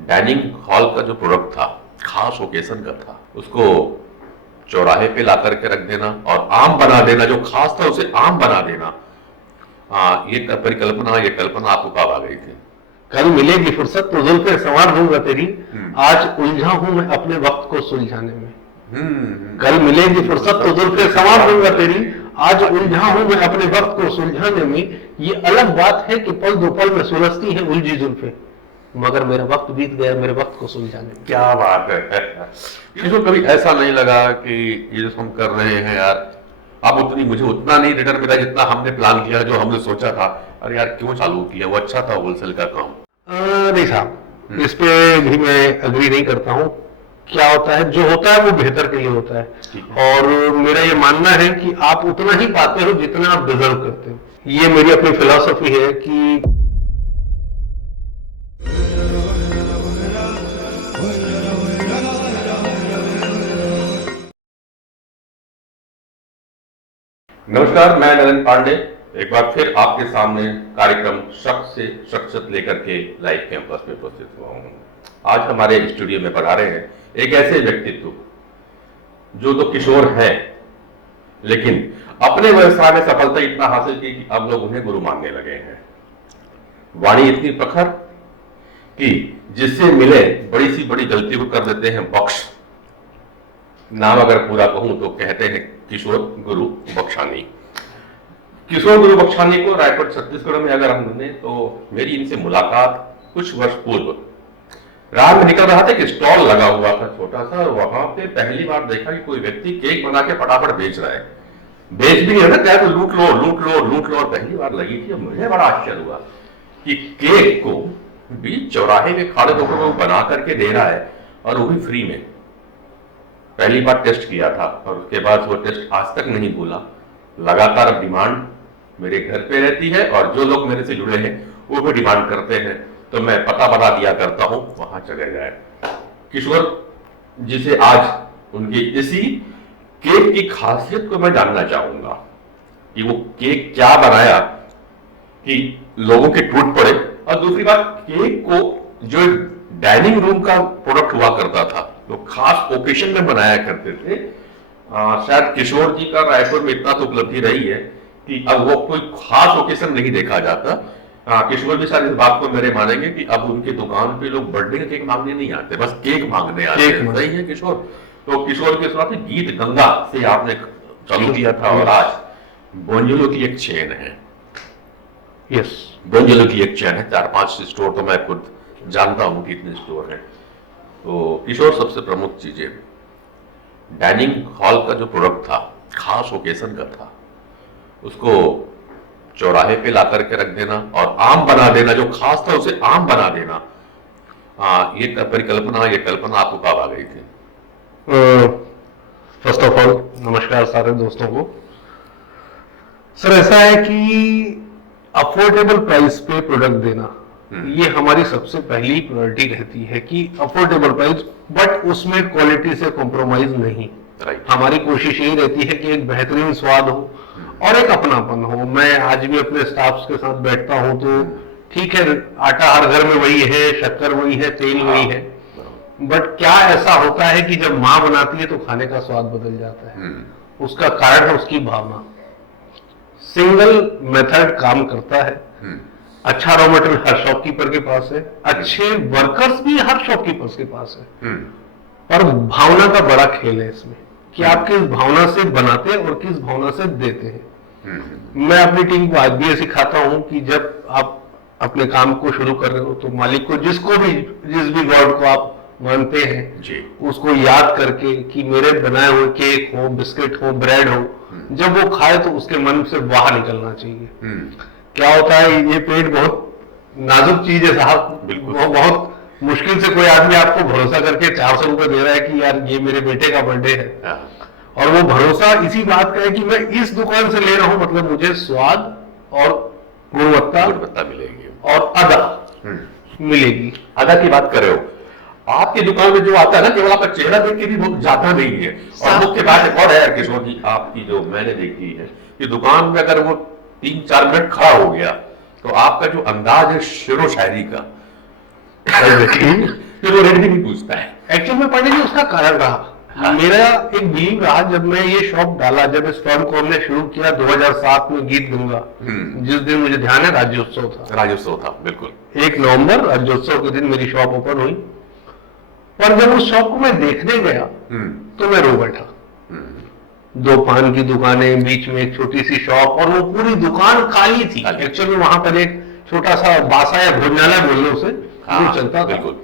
Dining hall का जो product था, खास ओकेजन का था, उसको चौराहे पे ला करके रख देना और आम बना देना, जो खास था उसे आम बना देना। ये परिकल्पना, ये कल्पना आपको कब आ गई थी? कल मिलेगी फुर्सत तो जुल्फे संवार दूंगा तेरी, आज उलझा हूं मैं अपने वक्त को सुलझाने में। कल मिलेगी फुर्सत तो जुल्फे संवार दूंगा तेरी, आज उलझा हूं मैं अपने वक्त को सुलझाने में। ये अलग बात है कि पल दो पल में सुलझती है उलझी जुल्फे, मगर मेरा वक्त बीत गया मेरे वक्त को सुलझाने में। क्या बात है। किसी कभी ऐसा नहीं लगा कि ये जो हम कर रहे हैं यार, अब मुझे उतना नहीं रिटर्न मिला जितना हमने प्लान किया, जो हमने सोचा था? अरे यार क्यों चालू किया, वो अच्छा था होलसेल का काम। नहीं साहब, इस पे भी मैं अग्री नहीं करता हूँ। क्या होता है, जो होता है वो बेहतर के लिए होता है, और मेरा ये मानना है कि आप उतना ही पाते हो जितना आप डिजर्व करते हो। ये मेरी अपनी फिलॉसफी है कि नमस्कार, मैं नरेंद्र पांडे एक बार फिर आपके सामने कार्यक्रम शख्स से शख्सियत लेकर के लाइव कैंपस में उपस्थित हुआ हूँ। आज हमारे स्टूडियो में पधारे हैं एक ऐसे व्यक्तित्व जो तो किशोर है, लेकिन अपने व्यवसाय में सफलता इतना हासिल की कि अब लोग उन्हें गुरु मानने लगे हैं। वाणी इतनी प्रखर कि जिससे मिले बड़ी सी बड़ी गलती को कर देते हैं बख्श। नाम अगर पूरा कहूं तो कहते हैं किशोर गुरु बख्शानी। किशोर गुरु बख्शानी को रायपुर छत्तीसगढ़ में अगर हम ढूंढे तो मेरी इनसे मुलाकात कुछ वर्ष पूर्व राह में निकल रहा था कि स्टॉल लगा हुआ था छोटा सा, और वहां पे पहली बार देखा कि कोई व्यक्ति केक बना के फटाफट बेच रहा है। बेच भी नहीं है ना, क्या तो लूट लो लूट लो लूट लो। और पहली बार लगी थी, मुझे बड़ा आश्चर्य हुआ कि केक को बीच चौराहे में खड़े होकर वो बना करके दे रहा है, और वो भी फ्री में। पहली बार टेस्ट किया था और उसके बाद वो टेस्ट आज तक नहीं भूला। लगातार अब डिमांड मेरे घर पे रहती है, और जो लोग मेरे से जुड़े हैं वो भी डिमांड करते हैं, तो मैं पता बता दिया करता हूं, वहां चले जाए। किशोर जिसे आज उनकी इसी केक की खासियत को मैं जानना चाहूंगा कि वो केक क्या बनाया कि लोगों के टूट पड़े। और दूसरी बात, केक को जो डाइनिंग रूम का प्रोडक्ट हुआ करता था, तो खास ओकेशन में बनाया करते थे। शायद किशोर जी का रायपुर में इतना तो उपलब्धि रही है कि अब वो कोई खास ओकेशन नहीं देखा जाता। किशोर जी शायद इस बात को मेरे मानेंगे कि अब उनकी दुकान पे लोग बर्थडे का केक मांगने नहीं आते, बस केक मांगने आते हैं। सही है किशोर? तो किशोर के साथ गीत गंगा से आपने चालू किया था, और आज बोंजलो की एक चेन है। यस, बोंजलो की एक चेन है, 4-5 स्टोर तो मैं खुद जानता हूं कि इतने स्टोर हैं। तो किशोर, सबसे प्रमुख चीजें, डाइनिंग हॉल का जो प्रोडक्ट था, खास ओकेजन का था, उसको चौराहे पे ला करके रख देना और आम बना देना, जो खास था उसे आम बना देना। ये परिकल्पना, ये कल्पना आपको कब आ गई थी? फर्स्ट ऑफ ऑल नमस्कार सारे दोस्तों को। सर, ऐसा है कि अफोर्डेबल प्राइस पे प्रोडक्ट देना, ये हमारी सबसे पहली प्रायोरिटी रहती है कि अफोर्डेबल प्राइस, बट उसमें क्वालिटी से कॉम्प्रोमाइज नहीं। हमारी कोशिश यही रहती है कि एक बेहतरीन स्वाद हो और एक अपनापन हो। मैं आज भी अपने स्टाफ के साथ बैठता हूं तो ठीक है, आटा हर घर में वही है, शक्कर वही है, तेल वही है, बट क्या ऐसा होता है कि जब माँ बनाती है तो खाने का स्वाद बदल जाता है। उसका कारण है उसकी भावना। सिंगल मेथड काम करता है। अच्छा रॉ मटेरियल हर शॉपकीपर के पास है, अच्छे वर्कर्स भी हर शॉपकीपर्स के पास है, और भावना का बड़ा खेल है इसमें कि आप किस भावना से बनाते हैं और किस भावना से देते हैं। मैं अपनी टीम को आज भी ये सिखाता हूं कि जब आप अपने काम को शुरू कर रहे हो तो मालिक को, जिस भी गॉड को आप मानते हैं जी, उसको याद करके कि मेरे बनाए हुए केक हो, बिस्किट हो, ब्रेड हो, जब वो खाए तो उसके मन से बाहर निकलना चाहिए। क्या होता है, ये पेट बहुत नाजुक चीज है साहब। बहुत मुश्किल से कोई आदमी आपको भरोसा करके 400 रुपए दे रहा है कि यार ये मेरे बेटे का बर्थडे है, और वो भरोसा इसी बात का है कि मैं इस दुकान से ले रहा हूं, मतलब मुझे स्वाद और गुणवत्ता मिलेगी और अदा मिलेगी। अदा की बात कर रहे हो, आपकी दुकान में जो आता है ना, केवल आपका चेहरा देख के भी बहुत जाता नहीं है। और मुख्य बात एक और है यार किशोर जी, आपकी जो मैंने देखी है कि दुकान में अगर वो 3-4 मिनट खड़ा हो गया तो आपका जो अंदाज है शेरो शायरी का, फिर वो रेट भी नहीं पूछता है। एक्चुअल में पंडित जी उसका कारण रहा, हाँ। मेरा एक बिलीव रहा जब मैं ये शॉप डाला, जब इस फर्म को हमने शुरू किया 2007 में गीत गंगा, जिस दिन मुझे ध्यान है राज्योत्सव था, राजस्व था बिल्कुल। 1 नवंबर राज्योत्सव के दिन मेरी शॉप ओपन हुई। पर जब उस शॉप को मैं देखने गया तो मैं रो बैठा। 2 पान की दुकानें, बीच में एक छोटी सी शॉप, और वो पूरी दुकान खाली थी। एक्चुअल में वहां पर एक छोटा सा बासा या भोजनालय बोल लो उसे, जो चलता था। बिल्कुल।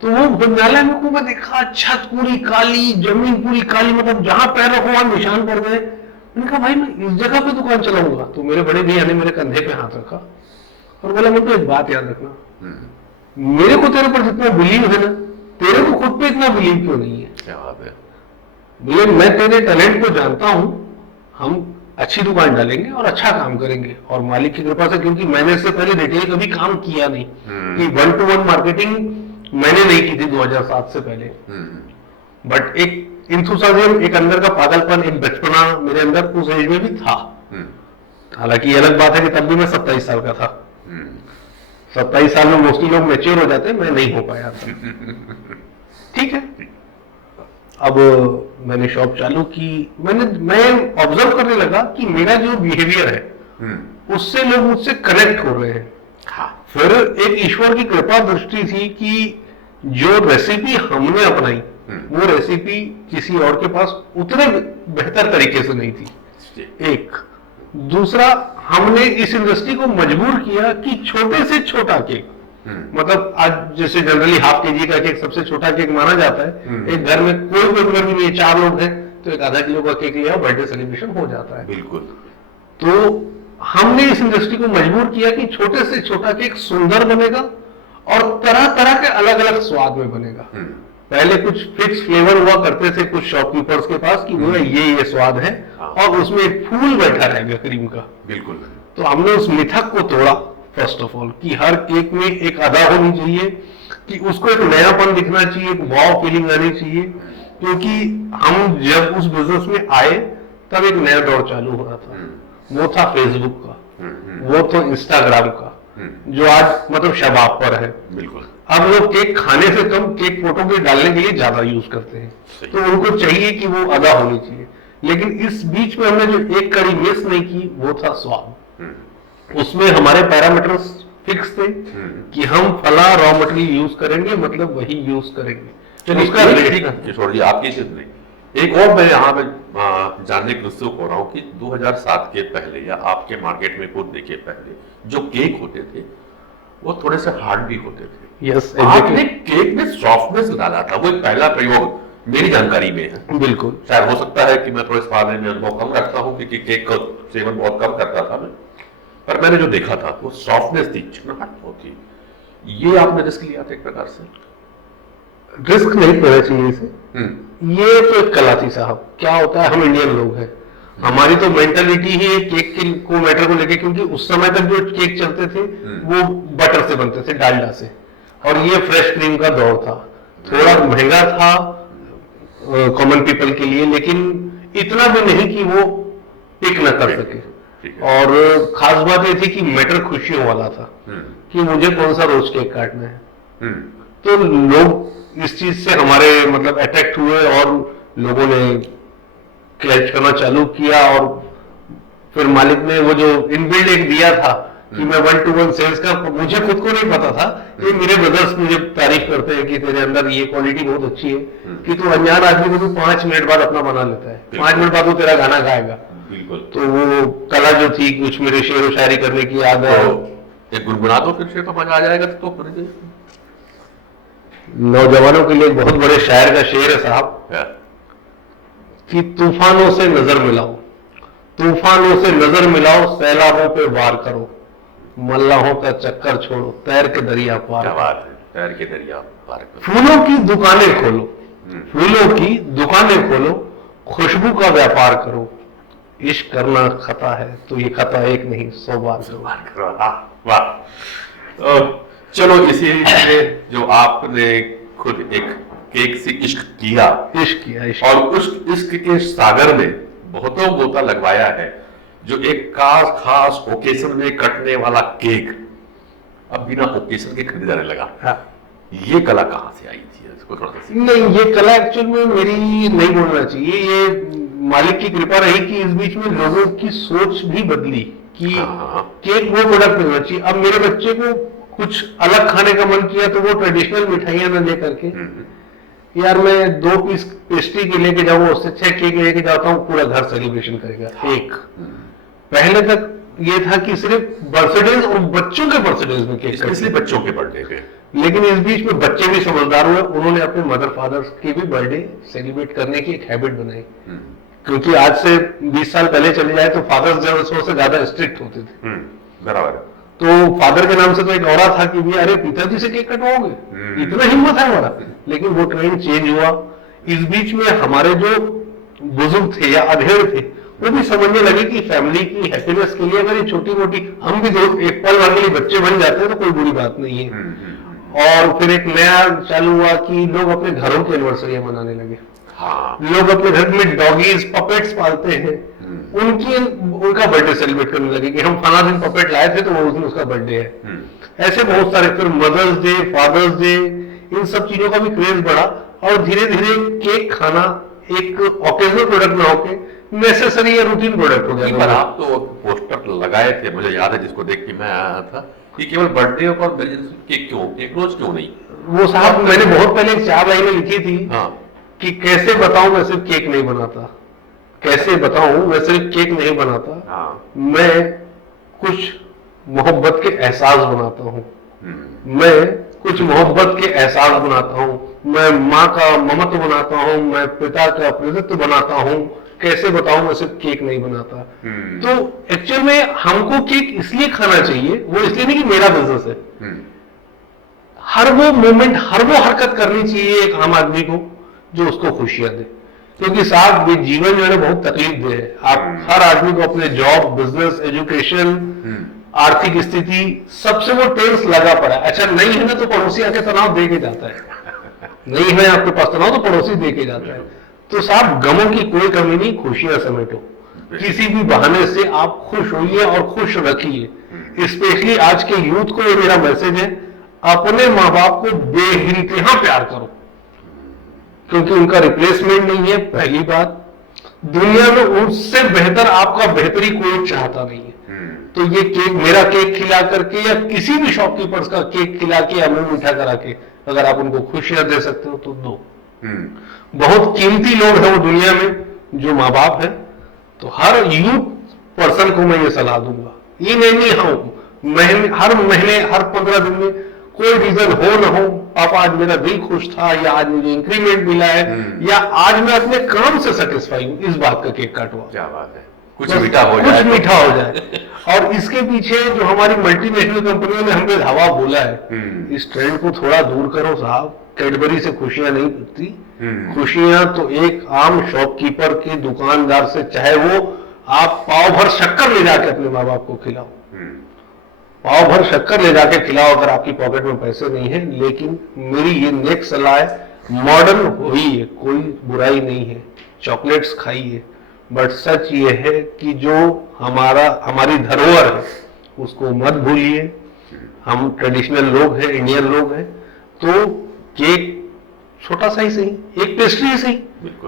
तो वो भोजनालय में को मैं देखा, छत पूरी काली, जमीन पूरी काली, मतलब जहां पैर रखो वहां निशान पड़ गए। मैंने कहा भाई मैं इस जगह पे दुकान चलाऊंगा। तो मेरे बड़े भैया ने मेरे कंधे पे हाथ रखा और बोला मैं तो एक बात याद रखना, मेरे को तेरे पर जितना बिलीव है ना, तेरे को खुद पे इतना बिलीव क्यों नहीं है। क्या बात है। बोले मैं तेरे टैलेंट को जानता हूं, हम अच्छी दुकान डालेंगे और अच्छा काम करेंगे, और मालिक की कृपा से, क्योंकि मैंने इससे पहले रिटेल कभी काम किया नहीं, कि 1-to-1 मार्केटिंग मैंने नहीं की थी 2007 से पहले। बट एक इंथुसियाज्म, एक अंदर का पागलपन, एक बचपना मेरे अंदर उस एज में भी था। हालांकि अलग बात है कि तब भी मैं 27 साल का था। 27 साल में मोस्टली लोग मैच्योर हो जाते हैं, मैं नहीं हो पाया था। ठीक है, अब मैंने शॉप चालू की। मैं ऑब्जर्व करने लगा कि मेरा जो बिहेवियर है उससे लोग मुझसे कनेक्ट हो रहे हैं। हाँ। फिर एक ईश्वर की कृपा दृष्टि थी कि जो रेसिपी हमने अपनाई वो रेसिपी किसी और के पास उतने बेहतर तरीके से नहीं थी। एक दूसरा, हमने इस इंडस्ट्री को मजबूर किया कि छोटे से छोटा केक, मतलब आज जैसे जनरली ½ kg का केक सबसे छोटा केक माना जाता है, एक घर में कोई मेंबर भी नहीं है, 4 लोग हैं, तो एक ½ किलो का केक लिया, बर्थडे सेलिब्रेशन हो जाता है। बिल्कुल। तो हमने इस इंडस्ट्री को मजबूर किया कि छोटे से छोटा केक सुंदर बनेगा और तरह तरह के अलग अलग स्वाद में बनेगा। पहले कुछ फिक्स फ्लेवर हुआ करते थे कुछ शॉपकीपर्स के पास कि वो ये स्वाद है, और उसमें एक फूल बैठा रहेगा क्रीम का। बिल्कुल। तो हमने उस मिथक को तोड़ा फर्स्ट ऑफ ऑल, कि हर केक में एक अदा होनी चाहिए, कि उसको एक नयापन दिखना चाहिए, एक वाव फीलिंग आनी चाहिए। क्योंकि हम जब उस बिजनेस में आए तब एक नया दौर चालू हो रहा था, वो था फेसबुक का, वो तो इंस्टाग्राम का, जो आज मतलब शबाब पर है। बिल्कुल। अब लोग केक खाने से कम केक फोटो के डालने के लिए ज्यादा यूज करते हैं, तो उनको चाहिए कि वो अदा होनी चाहिए। लेकिन इस बीच में हमने जो एक कड़ी मिस नहीं की वो था स्वाद। उसमें हमारे पैरामीटर्स फिक्स थे कि हम फला रॉ मटेरियल यूज करेंगे, मतलब वही यूज करेंगे। उसका किशोर जी आपकी चीज नहीं, एक और मैं यहाँ पे जानने के उत्सुक हो रहा हूँ कि 2007 के पहले या आपके मार्केट में कूदने के पहले जो केक होते थे वो थोड़े से हार्ड भी होते थे। यस, आपने केक में सॉफ्टनेस डाला था, वो एक पहला प्रयोग मेरी जानकारी में है। बिल्कुल। शायद हो सकता है कि मैं थोड़े इस बारे में अनुभव कम रखता हूँ, क्योंकि केक का सेवन बहुत कम करता था मैं, पर मैंने जो देखा था वो सॉफ्टनेस थी, चिकनाहट होती। ये आपने रिस्क लिया था एक प्रकार से? रिस्क नहीं लेना चाहिए इसे, ये तो एक कला थी साहब। क्या होता है, हम इंडियन लोग हैं, हमारी तो मेंटालिटी ही है केक को मैटर को लेके, क्योंकि उस समय तक जो केक चलते थे वो बटर से बनते थे, डालडा से, और ये फ्रेश क्रीम का दौर था। थोड़ा महंगा था कॉमन पीपल के लिए, लेकिन इतना भी नहीं कि वो पिक न कर सके। और खास बात ये थी कि मैटर खुशियों वाला था कि मुझे कौन सा रोज केक काटना है। तो लोग इस चीज से हमारे मतलब अट्रैक्ट हुए और लोगों ने कैच करना चालू किया, और फिर मालिक ने वो जो इनबिल्ड एक दिया था कि मैं 1-to-1 सेल्स का, मुझे खुद को नहीं पता था। ये मेरे ब्रदर्स मुझे तारीफ करते हैं कि तेरे अंदर ये क्वालिटी बहुत अच्छी है कि तू अनजान आदमी को तू 5 मिनट बाद अपना बना लेता है, 5 मिनट बाद वो तेरा गाना गाएगा। बिल्कुल। तो वो कला जो थी, कुछ मेरे शेर व शायरी करने की याद है। एक गुनगुना दो फिर से, तो मजा आ जाएगा। तो नौजवानों के लिए एक बहुत बड़े शायर का शेर है साहब, कि तूफानों से नजर मिलाओ, तूफानों से नजर मिलाओ, सैलाबों पे वार करो, मल्लाहों का चक्कर छोड़ो, तैर के दरिया पार। क्या बात है, तैर के दरिया पार करो। फूलों की दुकानें खोलो, फूलों की दुकानें खोलो, खुशबू का व्यापार करो, इश्क करना खता है तो ये खता एक नहीं 100 बार करो। वाह। चलो, इसी जो आपने खुद एक केक से इश्क किया, और उस इश्क के सागर में बहुतों गोता लगवाया है, जो एक खास ओकेशन में कटने वाला केक अब बिना ओकेशन के खरीदा जाने लगा। हाँ। ये कला कहाँ से आई थी, इसको थोड़ा सा नहीं, ये कला एक्चुअल में मेरी नहीं बोलना चाहिए, ये मालिक की कृपा रही कि इस बीच में लोगों की सोच भी बदली कि हाँ। केक वो प्रोडक्ट नहीं होना चाहिए। अब मेरे बच्चे को कुछ अलग खाने का मन किया तो वो ट्रेडिशनल मिठाइयां ना लेकर के, यार मैं 2 पीस पेस्ट्री के लेके जाऊंगा, उससे अच्छा केक लेके जाता हूँ, पूरा घर सेलिब्रेशन करेगा। एक पहले तक ये था कि सिर्फ बर्थडेज और बच्चों के बर्थडेज में केक, इसलिए बच्चों के बर्थडे पे। लेकिन इस बीच में बच्चे भी समझदार हुए, उन्होंने अपने मदर फादर के भी बर्थडे सेलिब्रेट करने की एक हैबिट बनाई। क्योंकि आज से 20 साल पहले चले जाए तो फादर्स डे से ज्यादा स्ट्रिक्ट होते थे। बराबर। तो फादर के नाम से तो एक और था कि भैया अरे पिताजी से केक कटवाओगे, इतना हिम्मत है हमारा। लेकिन वो ट्रेंड चेंज हुआ। इस बीच में हमारे जो बुजुर्ग थे या अधेड़ थे वो भी समझने लगे कि फैमिली की हैप्पीनेस के लिए अगर ये छोटी मोटी हम भी एक पल भर के लिए बच्चे बन जाते हैं तो कोई बुरी बात नहीं है। और फिर एक नया चालू हुआ कि लोग अपने घरों की एनिवर्सरी मनाने लगे। हाँ। लोग अपने घर में डॉगीज पपेट्स पालते हैं, उनका बर्थडे सेलिब्रेट करने लगे कि हम फला दिन पपेट लाए थे तो वो उस दिन उसका बर्थडे है। ऐसे बहुत सारे, फिर मदर्स डे, फादर्स डे, इन सब चीजों का भी क्रेज बढ़ा और धीरे धीरे केक खाना एक ओकेजनल प्रोडक्ट ना होके नेसेसरी या रूटीन प्रोडक्ट हो गया। पर आप तो पोस्टर लगाए थे, मुझे याद है, जिसको देख के मैं आया था कि केवल बर्थडे और केक क्यों, केक रोज क्यों नहीं? वो साहब मैंने बहुत पहले 4 लाइनें लिखी थी। हाँ। कि कैसे बताऊं मैं सिर्फ केक नहीं बनाता, कैसे बताऊं मैं सिर्फ केक नहीं बनाता। हाँ। मैं कुछ मोहब्बत के एहसास बनाता हूँ, मैं कुछ मोहब्बत के एहसास बनाता हूँ, मैं माँ का ममत्व बनाता हूँ, मैं पिता का प्रतिनिधित्व बनाता हूँ। कैसे बताऊं मैं सिर्फ केक नहीं बनाता। तो एक्चुअल में हमको केक इसलिए खाना चाहिए, वो इसलिए नहीं कि मेरा बिजनेस है। हर वो मोमेंट, हर वो हरकत करनी चाहिए एक आम आदमी को जो उसको खुशियां दे। क्योंकि साहब ये जीवन जो है बहुत तकलीफ दे है। आप हर आदमी को अपने जॉब, बिजनेस, एजुकेशन, आर्थिक स्थिति, सबसे वो टेंस लगा पड़ा है। अच्छा नहीं है ना तो पड़ोसी आके तनाव दे के जाता है, नहीं है आपके पास तनाव तो पड़ोसी दे के जाता है। तो साहब गमों की कोई कमी नहीं, खुशियां समेटो, किसी भी बहाने से आप खुश होइए और खुश रखिए। स्पेशली आज के यूथ को ये मेरा मैसेज है, अपने माँ बाप को बेइंतहा प्यार करो, क्योंकि उनका रिप्लेसमेंट नहीं है। पहली बात, दुनिया में उससे बेहतर आपका बेहतरी कोई चाहता नहीं है। तो ये केक, मेरा केक खिला करके या किसी भी शॉपकीपर्स का केक खिला के या मुंह मीठा करा के अगर आप उनको खुशियां दे सकते हो तो दो। बहुत कीमती लोग हैं वो दुनिया में जो माँ बाप है। तो हर यूथ पर्सन को मैं ये सलाह दूंगा, ये नहीं हर महीने हर 15 दिन में कोई रीजन हो ना हो, पापा आज मेरा दिल खुश था, या आज मुझे इंक्रीमेंट मिला है, या आज मैं अपने काम से सेटिस्फाई हूं, इस बात का केक काटवा। क्या बात है, कुछ मीठा हो जाए, कुछ मीठा हो जाए। और इसके पीछे जो हमारी मल्टीनेशनल कंपनियों ने हमें धावा बोला है, इस ट्रेंड को थोड़ा दूर करो साहब। कैडबरी से खुशियां नहीं मिलती, खुशियां तो एक आम शॉपकीपर के दुकानदार से, चाहे वो आप पाव भर शक्कर ले जाके अपने माँ बाप को खिलाओ, पाव भर शक्कर ले जाके खिलाओ अगर आपकी पॉकेट में पैसे नहीं है। लेकिन मेरी ये नेक्स्ट सलाह है, मॉडर्न होइए, कोई बुराई नहीं है, चॉकलेट्स खाइए, बट सच ये है कि जो हमारी धरोहर है उसको मत भूलिए। हम ट्रेडिशनल लोग हैं, इंडियन लोग हैं, तो केक छोटा सा ही सही, एक पेस्ट्री ही सही,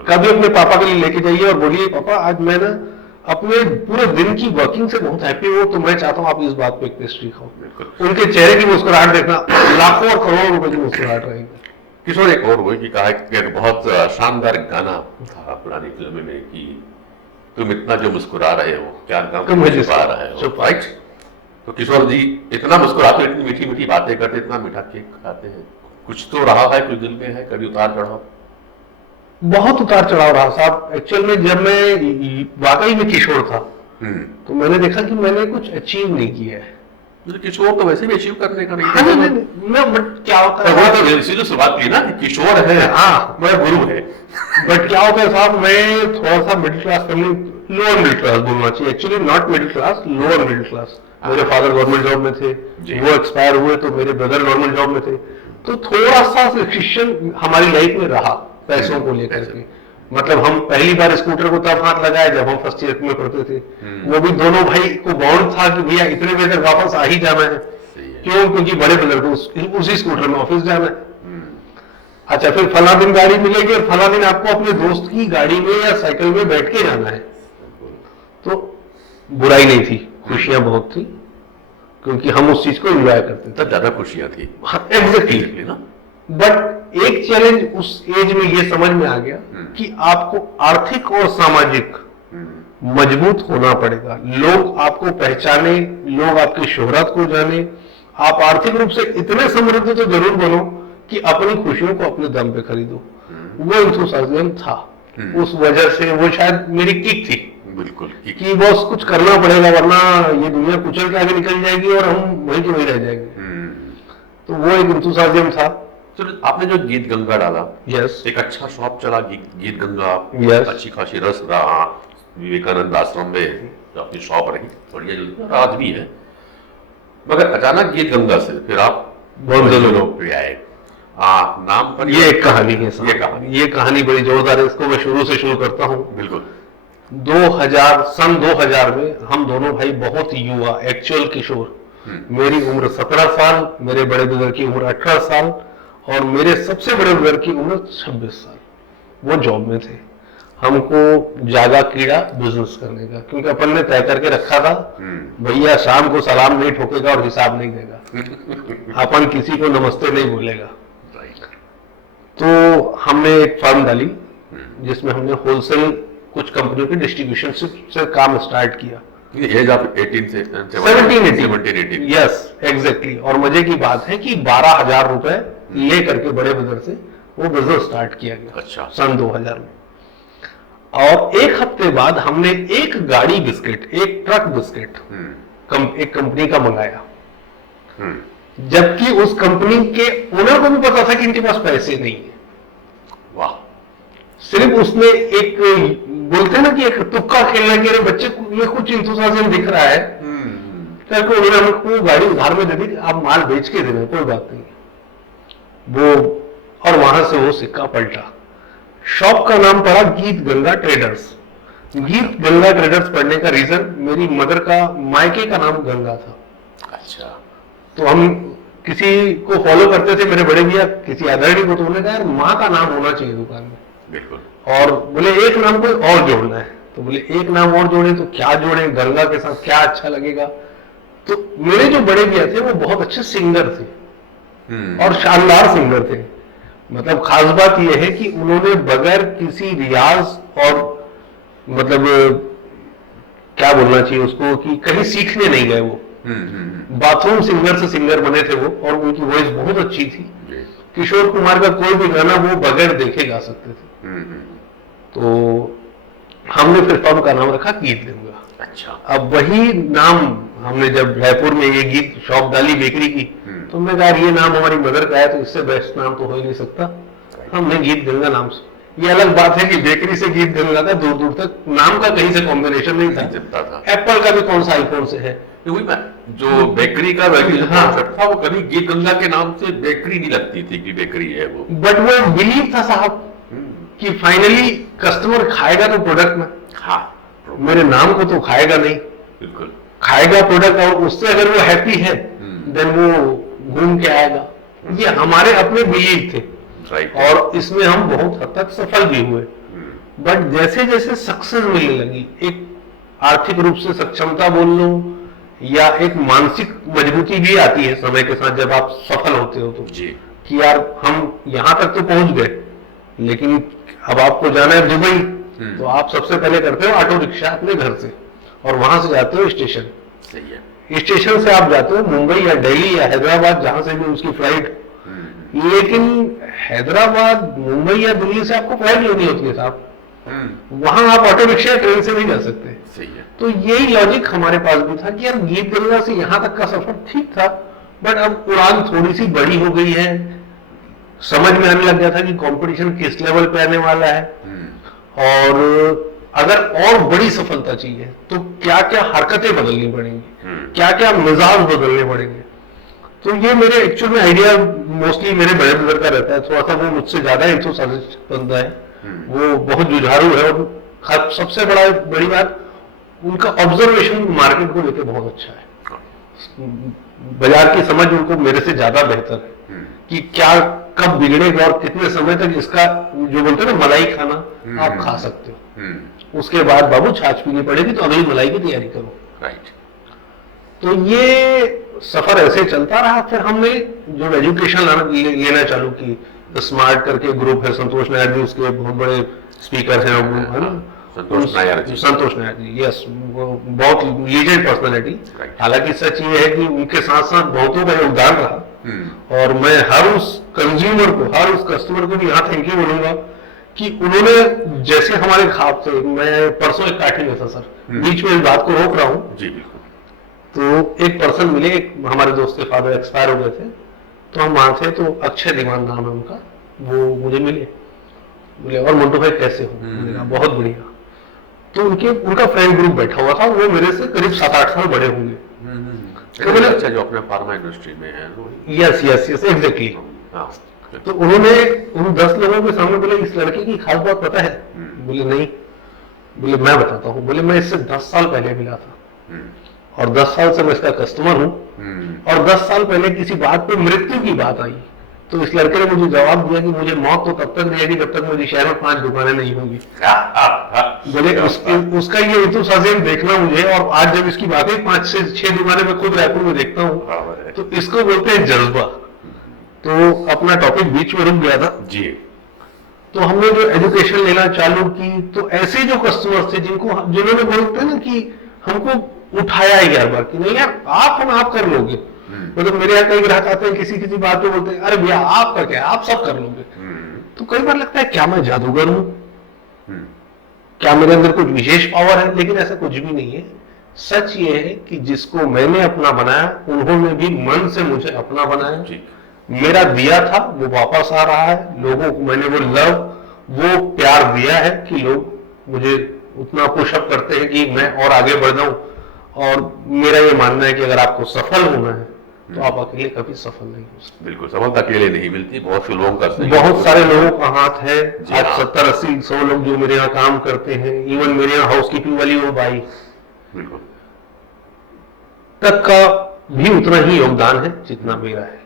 कभी अपने पापा के लिए लेके जाइए और बोलिए पापा आज मैं ना अपने पूरे दिन की वर्किंग से बहुत हैप्पी हो, तो मैं चाहता हूं आप इस बात पे एक पेस्ट्री खाओ। उनके चेहरे की मुस्कुराहट देखना, लाखों और करोड़ों रुपए की मुस्कुराहट रहेगी। किशोर, एक और वही कहा कि एक बहुत शानदार गाना था पुरानी फिल्म में कि तुम इतना जो मुस्कुरा रहे हो, क्या नाम छुपा रहे हो, राइट? तो किशोर जी इतना मुस्कुराते, इतनी मीठी मीठी बातें करते, इतना मीठा केक खाते हैं, कुछ तो रहा है, कुछ दिल में है, कभी उतार चढ़ाव? बहुत उतार चढ़ाव रहा साहब। एक्चुअल में जब मैं वाकई में किशोर था तो मैंने देखा कि मैंने कुछ अचीव नहीं किया है। किशोर तो वैसे भी अचीव करने का नहीं हाँ, नहीं, बट क्या होता है, वो तो इसी जो शुरुआत की ना कि किशोर है, हाँ मैं गुरु है, बट क्या होता है साहब, मैं थोड़ा सा middle class family, lower middle class बोलना चाहिए, actually not middle class, lower middle class. मेरे फादर गवर्नमेंट जॉब में थे, वो एक्सपायर हुए, तो मेरे ब्रदर नॉर्मल जॉब में थे, तो थोड़ा सा रिस्ट्रिक्शन हमारी लाइफ में रहा पैसों को लेकर के। मतलब हम पहली बार स्कूटर को तब हाथ लगाए जब हम फर्स्ट ईयर में पढ़ते थे, वो भी दोनों भाई को बॉन्ड था कि भैया इतने बजे तक वापस आ ही जाना है। क्यों? क्योंकि बड़े ब्रदर को उसी स्कूटर में ऑफिस जाना है, अच्छा फिर फला दिन गाड़ी मिलेगी और फला दिन आपको अपने दोस्त की गाड़ी में या साइकिल में बैठ के जाना है। तो बुराई नहीं थी, खुशियां बहुत थी, क्योंकि हम उस चीज को एंजॉय करते थे। तब ज्यादा खुशियां थी। एग्जैक्टली ना। बट एक चैलेंज उस एज में ये समझ में आ गया कि आपको आर्थिक और सामाजिक मजबूत होना पड़ेगा, लोग आपको पहचाने, लोग आपकी शोहरत को जाने, आप आर्थिक रूप से इतने समृद्ध तो जरूर बनो कि अपनी खुशियों को अपने दम पे खरीदो। वो इंथुसियाज्म था, उस वजह से वो शायद मेरी किक थी। बिल्कुल कि बॉस कुछ करना पड़ेगा वरना ये दुनिया कुचल के आगे निकल जाएगी और हम वहीं के वहीं रह जाएंगे। तो वो एक इंथुसियाज्म था। तो आपने जो गीत गंगा डाला, यस, एक अच्छा शॉप चला गीत गंगा, यस, अच्छी खासी रस रहा, विवेकानंद आश्रम में जो अपनी शॉप रही, बढ़िया जो आज भी है। मगर अचानक गीत गंगा से फिर आप बहुत लोकप्रिय आए। नाम पर ये एक कहानी है साहब। ये कहानी बड़ी जोरदार है, इसको मैं शुरू से शुरू करता हूँ। बिल्कुल। सन 2000 में हम दोनों भाई बहुत युवा, एक्चुअल किशोर, मेरी उम्र 17 साल, मेरे बड़े बुजुर्ग की उम्र 18 साल और मेरे सबसे बड़े बुजुर्ग की उम्र 26 साल। वो जॉब में थे, हमको जागा कीड़ा बिजनेस करने का, क्योंकि अपन ने तय करके रखा था भैया शाम को सलाम नहीं ठोकेगा और हिसाब नहीं देगा, अपन किसी को नमस्ते नहीं बोलेगा। तो हमने एक फर्म डाली जिसमें हमने होलसेल कुछ कंपनियों के डिस्ट्रीब्यूशन से काम स्टार्ट किया। एज आप 18 से 17, यस एग्जैक्टली। और मजे की बात है कि 12,000 रुपए ले करके बड़े बुजुर्ग से वो बिजनेस स्टार्ट किया गया। अच्छा। सन 2000 में। और एक हफ्ते बाद हमने एक गाड़ी बिस्किट, एक ट्रक बिस्किट एक कंपनी का मंगाया, जबकि उस कंपनी के ओनर को भी पता था कि इनके पास पैसे नहीं है। वाह। सिर्फ उसने एक, बोलते हैं ना कि एक तुक्का खेलना कि अरे बच्चे में कुछ इंतुसियाज्म दिख रहा है, करके उन्होंने हमको गाड़ी उधार में दे दी, आप माल बेच के देना, कोई बात नहीं वो। और वहां से वो सिक्का पलटा। शॉप का नाम पड़ा गीत गंगा ट्रेडर्स। गीत गंगा ट्रेडर्स पढ़ने का रीजन, मेरी मदर का मायके का नाम गंगा था। अच्छा। तो हम किसी को फॉलो करते थे, मेरे बड़े भैया किसी आदरणीय को, तो उन्होंने कहा यार माँ का नाम होना चाहिए दुकान में। बिल्कुल। और बोले एक नाम कोई और जोड़ना है, तो बोले एक नाम और जोड़े तो क्या जोड़े, गंगा के साथ क्या अच्छा लगेगा। तो मेरे जो बड़े भैया थे वो बहुत अच्छे सिंगर थे और शानदार सिंगर थे। मतलब खास बात यह है कि उन्होंने बगैर किसी रियाज और मतलब क्या बोलना चाहिए उसको, कि कहीं सीखने नहीं गए वो, बाथरूम सिंगर से सिंगर बने थे वो, और उनकी वॉइस बहुत अच्छी थी। किशोर कुमार का कोई भी गाना वो बगैर देखे गा सकते थे। तो हमने फिर फर्म का नाम रखा गीत गंगा। अच्छा। अब वही नाम हमने जब रायपुर में ये गीत शॉप डाली बेकरी की, तो मैं कहा ये नाम हमारी मदर का है तो इससे बेस्ट नाम तो हो ही नहीं सकता, हमने गीत गंगा नाम से। ये अलग बात है कि बेकरी से गीत गंगा का दूर दूर तक नाम का कहीं से कॉम्बिनेशन नहीं था। एप्पल का भी कौन सा आईफोन से है, जो बेकरी का कॉन्सेप्ट था वो कभी गीत गंगा के नाम से बेकरी नहीं लगती थी कि बेकरी है वो। बट वो बिलीव था साहब कि फाइनली कस्टमर खाएगा तो प्रोडक्ट में, हाँ मेरे नाम को तो खाएगा नहीं, बिल्कुल खाएगा प्रोडक्ट, और उससे अगर वो हैप्पी है देन वो घूम के आएगा। ये हमारे अपने बिलीव थे और इसमें हम बहुत हद तक सफल भी हुए। बट जैसे जैसे सक्सेस मिलने लगी, एक आर्थिक रूप से सक्षमता बोल लो या एक मानसिक मजबूती भी आती है समय के साथ जब आप सफल होते हो तो, जी कि यार हम यहां तक तो पहुंच गए, लेकिन अब आपको जाना है दुबई, तो आप सबसे पहले करते हो ऑटो रिक्शा अपने घर से और वहां से जाते हो स्टेशन। सही है। स्टेशन से आप जाते हो मुंबई या दिल्ली या हैदराबाद, जहां से भी उसकी फ्लाइट। लेकिन हैदराबाद, मुंबई या दिल्ली से आपको फ्लाइट लेनी होती है साहब, वहां आप ऑटो रिक्शा ट्रेन से नहीं जा सकते। सही है। तो यही लॉजिक हमारे पास भी था कि यार गीत गंगा से यहां तक का सफर ठीक था, बट अब उड़ान थोड़ी सी बड़ी हो गई है, समझ में आने लग गया था कि कंपटीशन किस लेवल पे आने वाला है, और अगर और बड़ी सफलता चाहिए तो क्या क्या हरकतें बदलनी पड़ेंगी, क्या क्या मिजाज बदलने पड़ेंगे। तो ये मेरे एक्चुअल में आइडिया मोस्टली मेरे बड़े ब्रदर का रहता है, थोड़ा सा वो मुझसे ज्यादा इंथुसियास्टिक बंदा है, वो बहुत जुझारू है, और सबसे बड़ी बात उनका ऑब्जर्वेशन मार्केट को लेकर बहुत अच्छा है, बाजार की समझ उनको मेरे से ज्यादा बेहतर है कि क्या कब बिगड़ेगा और कितने समय तक इसका जो बोलते हैं ना मलाई खाना आप खा सकते हो, उसके बाद बाबू छाछ पीनी पड़ेगी तो अगली मलाई की तैयारी करो। राइट। तो ये सफर ऐसे चलता रहा। फिर हमने जो एजुकेशन लेना चालू की, स्मार्ट करके ग्रुप है, संतोष नायर जी उसके बहुत बड़े स्पीकर हैं, है ना, संतोष नायर जी। संतोष नायर जी, यस, बहुत लीजेंड पर्सनालिटी। हालांकि सच ये है कि उनके साथ साथ बहुतों का योगदान रहा और मैं हर उस कंज्यूमर को, हर उस कस्टमर को भी यहाँ थैंक यू बोलूंगा कि उन्होंने जैसे हमारे खाब से, मैं परसों एक काठी में था सर, बीच में इस बात को रोक रहा हूँ जी बिल्कुल। तो एक पर्सन मिले, एक हमारे दोस्त के फादर एक्सपायर हो गए थे, तो हम वहां थे, तो अक्षय दीवान नाम है उनका, वो मुझे मिले, बोले और मंटू भाई कैसे हो? मैंने कहा बहुत बढ़िया। तो उनका फ्रेंड ग्रुप बैठा हुआ था, वो मेरे से करीब 7-8 साल बड़े होंगे। तो मैंने अच्छा जो अपने फार्मा इंडस्ट्री में है। Yes yes yes exactly. तो उन्होंने उन 10 लोगों के सामने बोले इस लड़के की खास बात पता है? बोले नहीं। बोले मैं बताता हूँ। बोले मैं इससे 10 साल पहले मिला था और 10 साल से मैं इसका कस्टमर हूँ और 10 साल पहले किसी बात पे मृत्यु की बात आई तो इस लड़के ने मुझे जवाब दिया कि मुझे मौत तो तब तक नहीं आएगी जब तक मेरी शहर में 5 दुकानें नहीं होंगी। बोले उसका ये इतुसाज़ेम देखना मुझे, और आज जब इसकी बातें 5 से 6 दुकानें मैं खुद रायपुर में देखता हूँ तो इसको बोलते हैं जज्बा। तो अपना टॉपिक बीच में रुक गया था जी। तो हमने जो एजुकेशन लेना चालू की तो ऐसे जो कस्टमर्स थे जिन्होंने बोलते हैं ना कि हमको उठाया 11 बार कि नहीं यार आप कर लोगे। मतलब मेरे यहाँ कई ग्राहक आते हैं, किसी बात पे बोलते हैं अरे भैया आपका क्या, आप सब कर लोगे। तो कई बार लगता है क्या मैं जादूगर हूं, क्या मेरे अंदर कुछ विशेष पावर है? लेकिन ऐसा कुछ भी नहीं है। सच ये है कि जिसको मैंने अपना बनाया उन्होंने भी मन से मुझे अपना बनाया। मेरा दिया था वो वापस आ रहा है, लोगों को मैंने वो लव, वो प्यार दिया है कि लोग मुझे उतना पुशअप करते हैं कि मैं और आगे बढ़ जाऊं। और मेरा ये मानना है कि अगर आपको सफल होना है तो आप अकेले कभी सफल नहीं हो सकते। बिल्कुल, सफलता अकेले नहीं मिलती, बहुत से लोगों का बहुत सारे लोगों का हाथ है। आज 70-80-100 लोग जो मेरे यहाँ काम करते हैं, इवन मेरे यहाँ हाउसकीपिंग वाली वो बाई बिल्कुल तक का भी उतना ही योगदान है जितना मेरा है।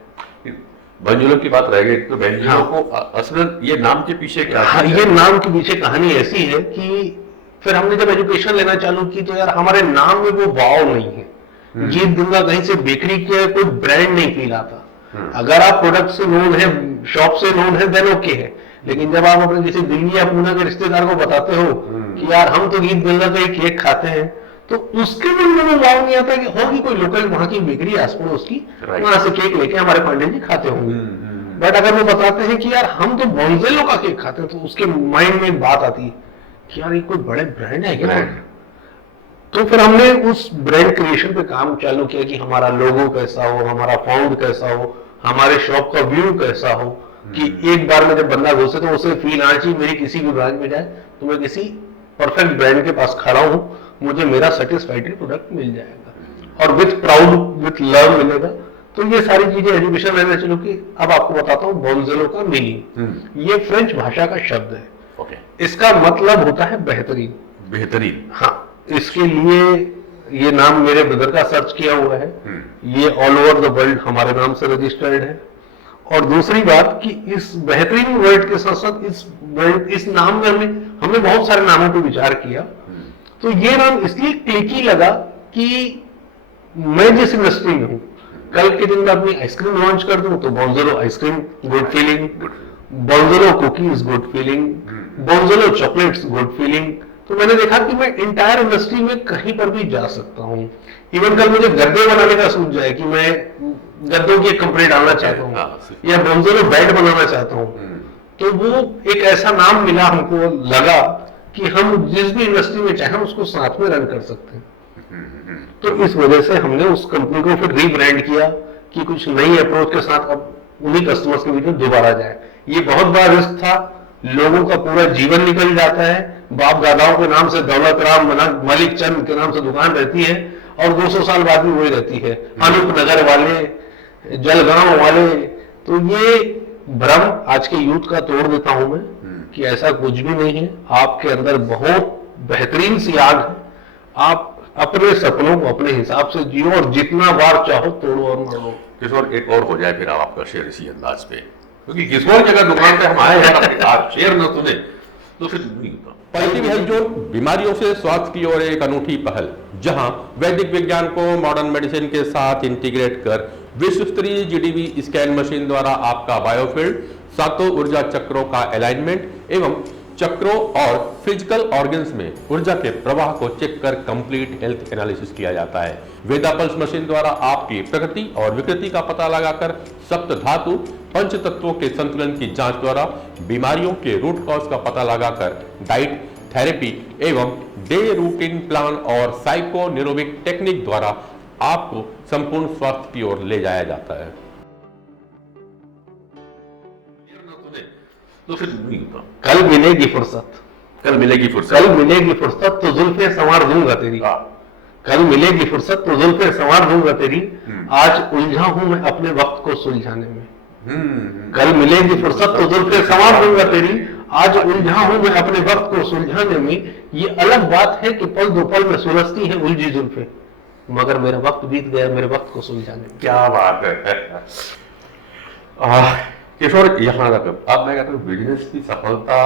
बेंजुलम की बात रह गई तो बेंजुलम को असल ये नाम के पीछे क्या है? ये नाम के पीछे कहानी ऐसी है कि फिर हमने जब एजुकेशन लेना चालू की तो यार हमारे नाम में वो वाव नहीं है। जीत दूंगा कहीं से बेकरी के कोई ब्रांड नहीं फील आता। अगर आप प्रोडक्ट से नोन है, शॉप से नोन है, देन ओके है। लेकिन जब आप अपने किसी दिल्ली या पुणे के रिश्तेदार को बताते हो कि यार हम तो गीत गंगा का एक केक खाते हैं, तो उसके मन में वो वाव नहीं आता कि होगी कोई लोकल वहां की बेकरी आस पड़ोस की, वहां से केक लेके हमारे पांडे जी खाते होंगे। बट अगर वो बताते हैं कि यार हम तो बोंजेलो का केक खाते हैं, तो उसके माइंड में एक बात आती है कि यार ये कोई बड़े ब्रांड है क्या? तो फिर हमने उस ब्रांड क्रिएशन पे काम चालू किया कि हमारा लोगो कैसा हो, हमारा फाउंड कैसा हो, हमारे शॉप का व्यू कैसा हो, कि एक बार में जब बंदा घुसे तो उसे फील आना चाहिए मेरी किसी भी ब्रांच में जाए तो मैं किसी परफेक्ट ब्रांड के पास खड़ा हूं, मुझे मेरा सेटिस्फैक्टरी प्रोडक्ट मिल जाएगा और विथ प्राउड विथ लव मिलेगा। तो ये सारी चीजें एजुकेशन लेना चलो कि अब आपको बताता हूँ बोंजेलो का मीनिंग। ये फ्रेंच भाषा का शब्द है। इसका मतलब होता है बेहतरीन। बेहतरीन, हाँ। इसके लिए ये नाम मेरे ब्रदर का सर्च किया हुआ है, ये ऑल ओवर द वर्ल्ड हमारे नाम से रजिस्टर्ड है। और दूसरी बात कि इस बेहतरीन वर्ड के साथ साथ इस नाम में हमने बहुत सारे नामों पर विचार किया। तो ये नाम इसलिए क्लिकी लगा कि मैं जिस इंडस्ट्री में हूं, कल के दिन में अपनी आइसक्रीम लॉन्च कर दूं तो Bonjelo ice cream good feeling, Bonjelo cookies good feeling, Bonjelo chocolates good feeling. तो मैंने देखा कि मैं इंटायर इंडस्ट्री में कहीं पर भी जा सकता हूँ। इवन कल मुझे गद्दे बनाने का सूझ जाए कि मैं गद्दों की एक कंपनी डालना चाहता हूँ या बोंजेलो बेड बनाना चाहता हूँ, तो वो एक ऐसा नाम मिला, हमको लगा कि हम जिस भी इंडस्ट्री में चाहें उसको साथ में रन कर सकते हैं। तो इस वजह से हमने उस कंपनी को फिर रीब्रांड किया कि कुछ नई अप्रोच के साथ अब उन्हीं कस्टमर्स के बीच में दोबारा जाए। ये बहुत बड़ा रिस्क था, लोगों का पूरा जीवन निकल जाता है, बाप दादाओं के नाम से दौलत राम मलिक चंद के नाम से दुकान रहती है और 200 साल बाद भी वही रहती है, अनूप नगर वाले, जलगांव वाले। तो ये भ्रम आज के यूथ का तोड़ देता हूं मैं कि ऐसा कुछ भी नहीं है। आपके अंदर बहुत बेहतरीन सी आग है, आप अपने सपनों को अपने हिसाब से जियो और जितना बार चाहो तोड़ो और मरो। किशोर, एक और हो जाए फिर आपका शेयर इसी अंदाज पे। क्योंकि किशोर की अगर दुकान पे हम आए हैं अपने आप शेयर न सुने तो फिर नहीं होता। पॉजिटिव हेल्थ जोन बीमारियों से स्वास्थ्य की ओर एक अनूठी पहल, जहां वैदिक विज्ञान को मॉडर्न मेडिसिन के साथ इंटीग्रेट कर विश्व स्तरीय जीडीवी स्कैन मशीन द्वारा आपका बायोफील्ड, सातों ऊर्जा चक्रों का अलाइनमेंट एवं चक्रों और फिजिकल ऑर्गन्स में ऊर्जा के प्रवाह को चेक कर कंप्लीट हेल्थ एनालिसिस किया जाता है। वेदा पल्स मशीन द्वारा आपकी प्रकृति और विकृति का पता लगाकर सप्त धातु पंच तत्वों के संतुलन की जांच द्वारा बीमारियों के रूट कॉज का पता लगाकर डाइट, थेरेपी एवं डे रूटीन प्लान और साइको न्यूरोबिक टेक्निक द्वारा आपको संपूर्ण स्वास्थ्य की ओर ले जाया जाता है। तो फिर नहीं होता। कल मिलेगी फुर्सत, कल मिलेगी फुर्सत, कल मिलेगी फुर्सत तो जुल्फे संवार दूंगा तेरी। कल मिलेगी फुर्सत तो जुल्फे संवार दूंगा तेरी। आज उलझा हूं मैं अपने वक्त को सुलझाने में। कल मिलेगी फुर्सत तो जुल्फे संवार दूंगा तेरी। आज उलझा हूं मैं अपने वक्त को सुलझाने में। ये अलग बात है कि पल दो पल में सुलझती है उलझी जुल्फे, मगर मेरा वक्त बीत गया मेरे वक्त को सुलझाने में। क्या बात है। किशोर, यहाँ तक अब मैं कहता हूँ बिजनेस की सफलता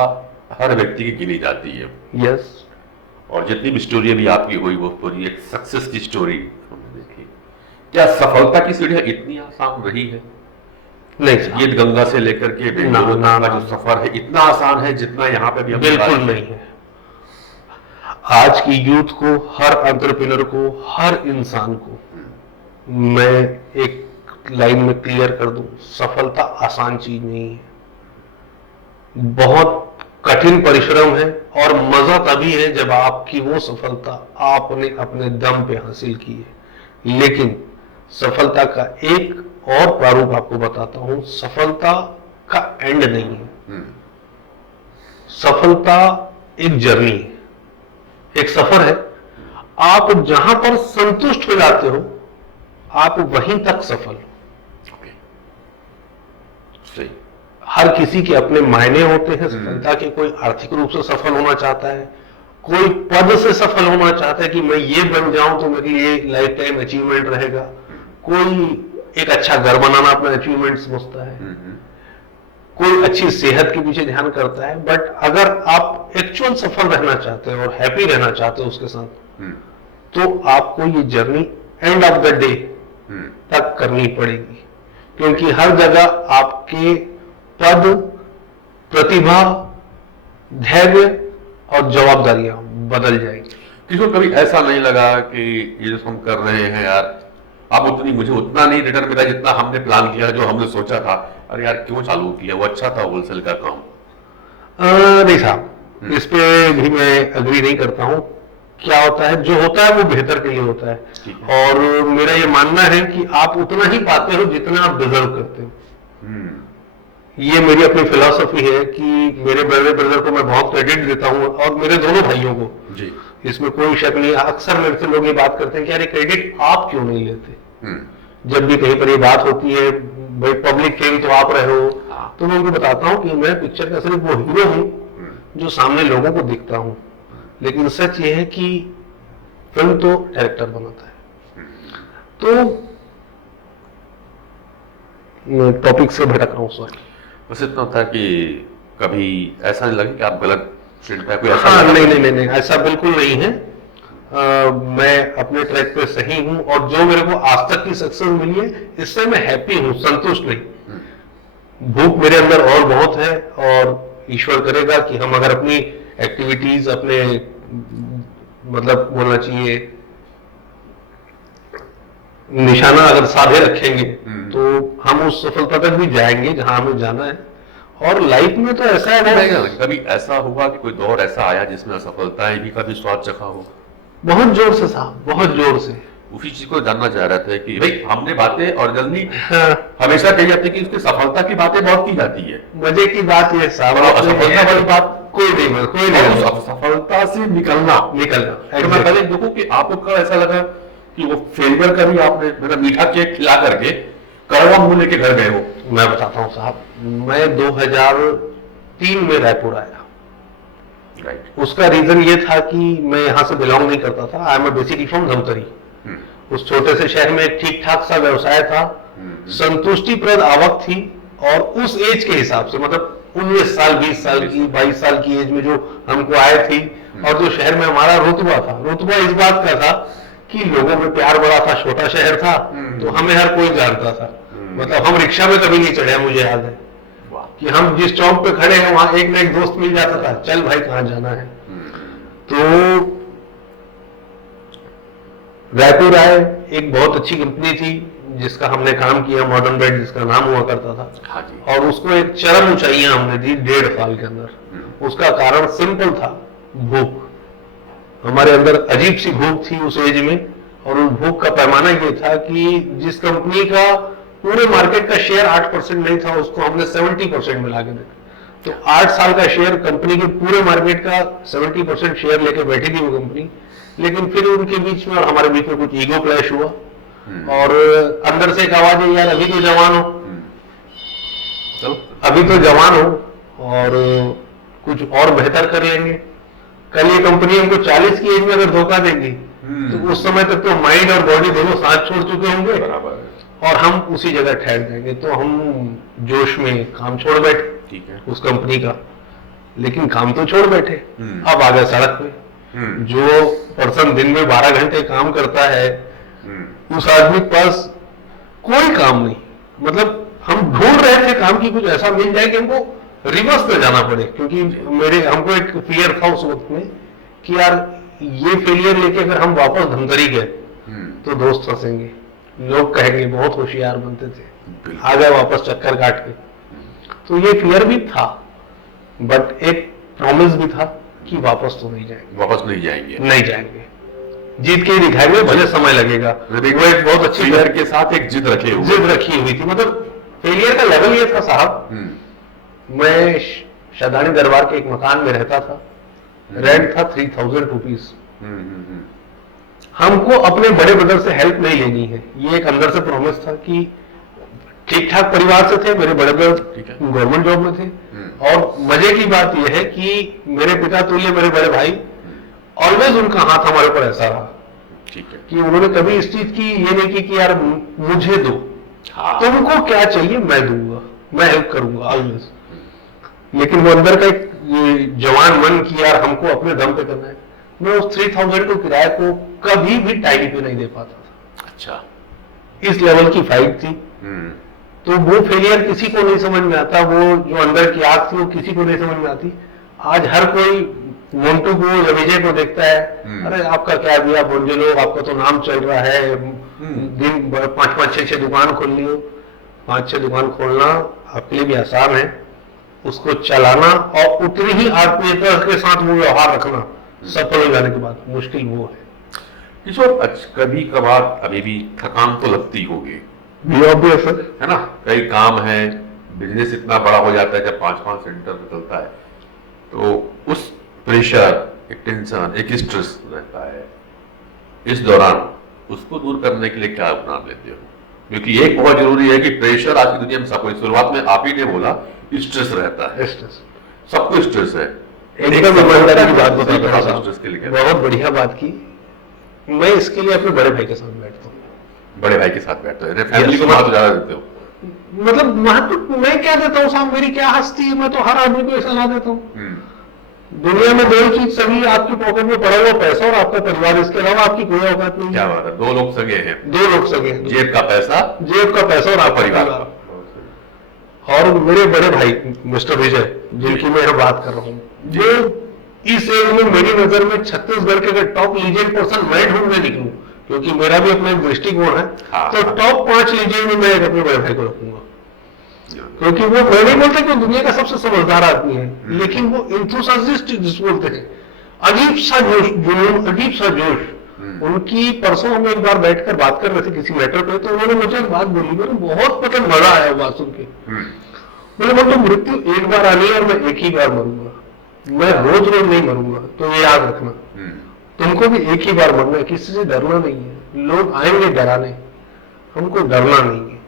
हर व्यक्ति की गिनी जाती है। यस। और जितनी भी स्टोरी अभी आपकी हुई वो पूरी एक सक्सेस की स्टोरी हमने देखी। क्या सफलता की सीढ़ियां इतनी आसान रही है? नहीं, गीत गंगा से लेकर के बेंगलुरु तक का जो सफर है इतना आसान है जितना यहाँ पे भी हम बिल्कुल नहीं है। आज की यूथ को, हर एंटरप्रेन्योर को, हर इंसान को मैं एक लाइन में क्लियर कर दूं, सफलता आसान चीज नहीं है। बहुत कठिन परिश्रम है और मजा तभी है जब आपकी वो सफलता आपने अपने दम पे हासिल की है। लेकिन सफलता का एक और प्रारूप आपको बताता हूं, सफलता का एंड नहीं है। सफलता एक जर्नी है, एक सफर है। आप जहां पर संतुष्ट हो जाते हो आप वहीं तक सफल हो। सही। हर किसी के अपने मायने होते हैं सफलता के। कोई आर्थिक रूप से सफल होना चाहता है, कोई पद से सफल होना चाहता है कि मैं ये बन जाऊं तो मेरे लिए लाइफ टाइम अचीवमेंट रहेगा। कोई एक अच्छा घर बनाना अपना अचीवमेंट समझता है, कोई अच्छी सेहत के पीछे ध्यान करता है। बट अगर आप एक्चुअल सफल रहना चाहते हैं और हैप्पी रहना चाहते हो उसके साथ, तो आपको ये journey end of the day तक करनी पड़ेगी। क्योंकि हर जगह आपके पद, प्रतिभा, धैर्य और जवाबदारियां बदल जाएंगी। किशोर, कभी ऐसा नहीं लगा कि ये जो हम कर रहे हैं यार, अब मुझे उतना नहीं रिटर्न मिला जितना हमने प्लान किया, जो हमने सोचा था, अरे यार क्यों चालू किया, वो अच्छा था होलसेल का काम? नहीं साहब, इस पे भी मैं अग्री नहीं करता हूं। क्या होता है, जो होता है वो बेहतर के लिए होता है। और मेरा ये मानना है कि आप उतना ही पाते हो जितना आप डिजर्व करते हो। ये मेरी अपनी फिलॉसफी है कि मेरे बड़े ब्रदर को मैं बहुत क्रेडिट देता हूं और मेरे दोनों भाइयों को जी। इसमें कोई शक नहीं। अक्सर मेरे से लोग ये बात करते हैं कि अरे क्रेडिट आप क्यों नहीं लेते? जब भी कहीं पर ये बात होती है, भाई पब्लिक फेम तो आप रहे हो, तो मैं उनको बताता हूं कि मैं पिक्चर का सिर्फ वो हीरो हूं जो सामने लोगों को दिखता हूं। लेकिन सच ये है कि फिल्म तो डायरेक्टर बनाता है। तो टॉपिक से भटक रहा हूं, सॉरी। बस इतना होता है कि कभी ऐसा नहीं लगे कि आप गलत फील्ड पे कोई ऐसा नहीं, ऐसा बिल्कुल नहीं है। मैं अपने ट्रैक पे सही हूं और जो मेरे को आज तक की सक्सेस मिली है इससे मैं हैप्पी हूं, संतुष्ट नहीं। भूख मेरे अंदर और बहुत है और ईश्वर करेगा कि हम अगर अपनी एक्टिविटीज अपने मतलब बोलना चाहिए निशाना अगर साधे रखेंगे तो हम उस सफलता तक भी जाएंगे जहां हमें जाना है। और लाइफ में तो ऐसा है, कभी ऐसा हुआ कि कोई दौर ऐसा आया जिसमें असफलताएं भी कभी स्वाद चखा हो? बहुत जोर से साहब, बहुत जोर से। उसी चीज को जानना चाह रहे थे कि भाई हमने बातें और जल्दी हमेशा कही जाती है कि उसकी सफलता की बातें बहुत की जाती है। मजे की बात ये साहब, असफलता वाली बात कोई नहीं। सफलता से निकलना। तो मैं पहले देखूं कि आपको कब ऐसा लगा कि वो फेलियर का भी आपने मेरा मीठा केक खिला करके कड़वा मुंह लेके घर गए हो? मैं बताता हूँ साहब, मैं 2003 में रायपुर आया। राइट। उसका रीजन ये था कि मैं यहाँ से बिलोंग नहीं करता था। I am basically from Dhamtari. उस छोटे से शहर में एक ठीक ठाक सा व्यवसाय था, संतुष्टिप्रद आवक थी और उस एज के हिसाब से, मतलब 19 साल 20 साल की 22 साल की एज में जो हमको आए थी, और जो शहर में हमारा रुतबा था, रुतबा इस बात का था कि लोगों में प्यार बड़ा था, छोटा शहर था, तो हमें हर कोई जानता था। मतलब हम रिक्शा में कभी नहीं चढ़े, मुझे याद है कि हम जिस चौक पे खड़े हैं वहां एक ना एक दोस्त मिल जाता था, चल भाई कहाँ जाना है। तो रायपुर आए, एक बहुत अच्छी कंपनी थी जिसका हमने काम किया, मॉडर्न बेड जिसका नाम हुआ करता था। हाँ जी। और उसको एक चरम ऊंचाइयां हमने दी 1.5 साल के अंदर। उसका कारण सिंपल था, भूख। हमारे अंदर अजीब सी भूख थी उस एज में, और उस भूख का पैमाना ये था कि जिस कंपनी का पूरे मार्केट का शेयर 8% नहीं था, उसको हमने 70% मिला के देखा। तो 8 साल का शेयर, कंपनी के पूरे मार्केट का 70% शेयर लेके बैठी थी वो कंपनी। लेकिन फिर उनके बीच में और हमारे बीच में कुछ ईगो क्लैश हुआ, और अंदर से एक आवाज है, यार अभी तो जवान हो, चलो अभी तो जवान हो और कुछ और बेहतर कर लेंगे। कल ये कंपनी हमको 40 की एज में अगर धोखा देगी तो उस समय तक तो माइंड और बॉडी दोनों साथ छोड़ चुके होंगे, बराबर, और हम उसी जगह ठहर जाएंगे। तो हम जोश में काम छोड़ बैठे, ठीक है, उस कंपनी का। लेकिन काम तो छोड़ बैठे, अब आ गए सड़क पे। जो पर्सन दिन में 12 घंटे काम करता है, उस आदमी के पास कोई काम नहीं। मतलब हम ढूंढ रहे थे काम की, कुछ ऐसा मिल जाए कि हमको रिवर्स में जाना पड़े, क्योंकि हमको एक फियर था उस वक्त में कि यार ये फेलियर लेके अगर हम वापस धमतरी गए तो दोस्त हंसेंगे, लोग कहेंगे बहुत होशियार बनते थे, आ गए वापस चक्कर काट के। तो ये फियर भी था, बट एक प्रॉमिस भी था कि वापस तो नहीं जाएंगे, वापस नहीं जाएंगे, नहीं जाएंगे, जीत के ही दिखाएंगे, भले समय लगेगा। वो एक बहुत अच्छी फेलियर के साथ एक जिद रखे हुए, जिद रखी हुई थी। मतलब फेलियर का लेवल ये था साहब, मैं शदानी दरबार के एक मकान में रहता था, रेंट था 3000 रुपीज। हमको अपने बड़े ब्रदर से हेल्प नहीं लेनी है, ये एक अंदर से प्रॉमिस था कि ठीक ठाक परिवार से थे, मेरे बड़े ब्रदर गवर्नमेंट जॉब में थे। और मजे की बात यह है कि मेरे पिता तुल्य मेरे बड़े भाई, ऑलवेज उनका हाथ हमारे ऊपर ऐसा रहा, ठीक है, कि उन्होंने कभी इस चीज की ये नहीं की कि यार मुझे दो, तुमको क्या चाहिए मैं दूंगा, मैं हेल्प करूंगा ऑलवेज। लेकिन वो अंदर का एक जवान मन की यार हमको अपने दम पे करना है। मैं उस 3000 को किराए को कभी भी टाइम पे नहीं दे पाता था। अच्छा, इस लेवल की फाइट थी। तो वो फेलियर किसी को नहीं समझ में आता, वो जो अंदर की आग थी वो किसी को नहीं समझ में आती। आज हर कोई मोन्टू को या विजय को देखता है, अरे आपका क्या दिया बोंजेलो, आपका तो नाम चल रहा है, दिन 5-5 6-6 दुकान खोल लियो। 5-6 दुकान खोलना आपके लिए भी आसान है, उसको चलाना और उतनी ही आत्मीयता के साथ वो व्यवहार रखना सफल हो जाने के बाद मुश्किल वो है। किशोर, कभी कभार अभी भी थकान तो लगती होगी, ऑब्वियस है ना? कई काम है, बिजनेस इतना बड़ा हो जाता है, जब 5-5 सेंटर चलता है तो उस प्रेशर, एक टेंशन, एक स्ट्रेस रहता है। इस दौरान उसको दूर करने के लिए क्या अपना लेते हो? क्योंकि एक बहुत जरूरी है कि प्रेशर आज की दुनिया में सबको, शुरुआत में आप ही ने बोला स्ट्रेस रहता है, सबको स्ट्रेस है। एकदम ईमानदारी की बात बता रहा हूं, स्ट्रेस के लिए बहुत बढ़िया बात की। मैं इसके लिए अपने बड़े भाई के साथ बैठता हूँ, बड़े भाई के साथ बैठते हो, फैमिली को महत्व ज्यादा देते हो। मतलब महत्व मैं क्या देता हूँ साहब, मेरी क्या हस्ती है, मैं तो हर आदमी को सलाह देता हूँ। दुनिया में 2 चीज सभी, आपकी पॉकेट में पड़ा हुआ पैसा और आपका परिवार, इसके अलावा आपकी कोई औकात नहीं। क्या बात है, 2 लोग सगे हैं, 2 लोग सगे, जेब का पैसा और आपका परिवार। और मेरे बड़े भाई मिस्टर विजय, जिनकी मैं यहाँ बात कर रहा हूँ, जो इस एज में मेरी नजर में छत्तीसगढ़ के अगर टॉप लीजेंड पर्सन मैं ढूंढने निकलूं, क्योंकि मेरा भी अपना एक दृष्टिकोण है, तो टॉप 5 लीजेंड में मैं अपने बड़े भाई को रखूंगा। क्योंकि वो, मैं नहीं बोलता कि दुनिया का सबसे समझदार आदमी है, लेकिन वो इंथुसियास्ट जिस बोलते हैं, अजीब सा जोश, जुनून, अजीब सा जोश। उनकी परसों हम एक बार बैठकर बात कर रहे थे किसी मैटर पे, तो उन्होंने मुझे एक बात बोली, मेरे बहुत मतलब मजा आया बात सुन के। मैंने बोला मृत्यु एक बार आनी है और मैं एक ही बार मरूंगा, मैं रोज रोज नहीं मरूंगा, तो ये याद रखना, तुमको भी एक ही बार मरना है, किसी से डरना नहीं है। लोग आएंगे डराने, हमको डरना नहीं है।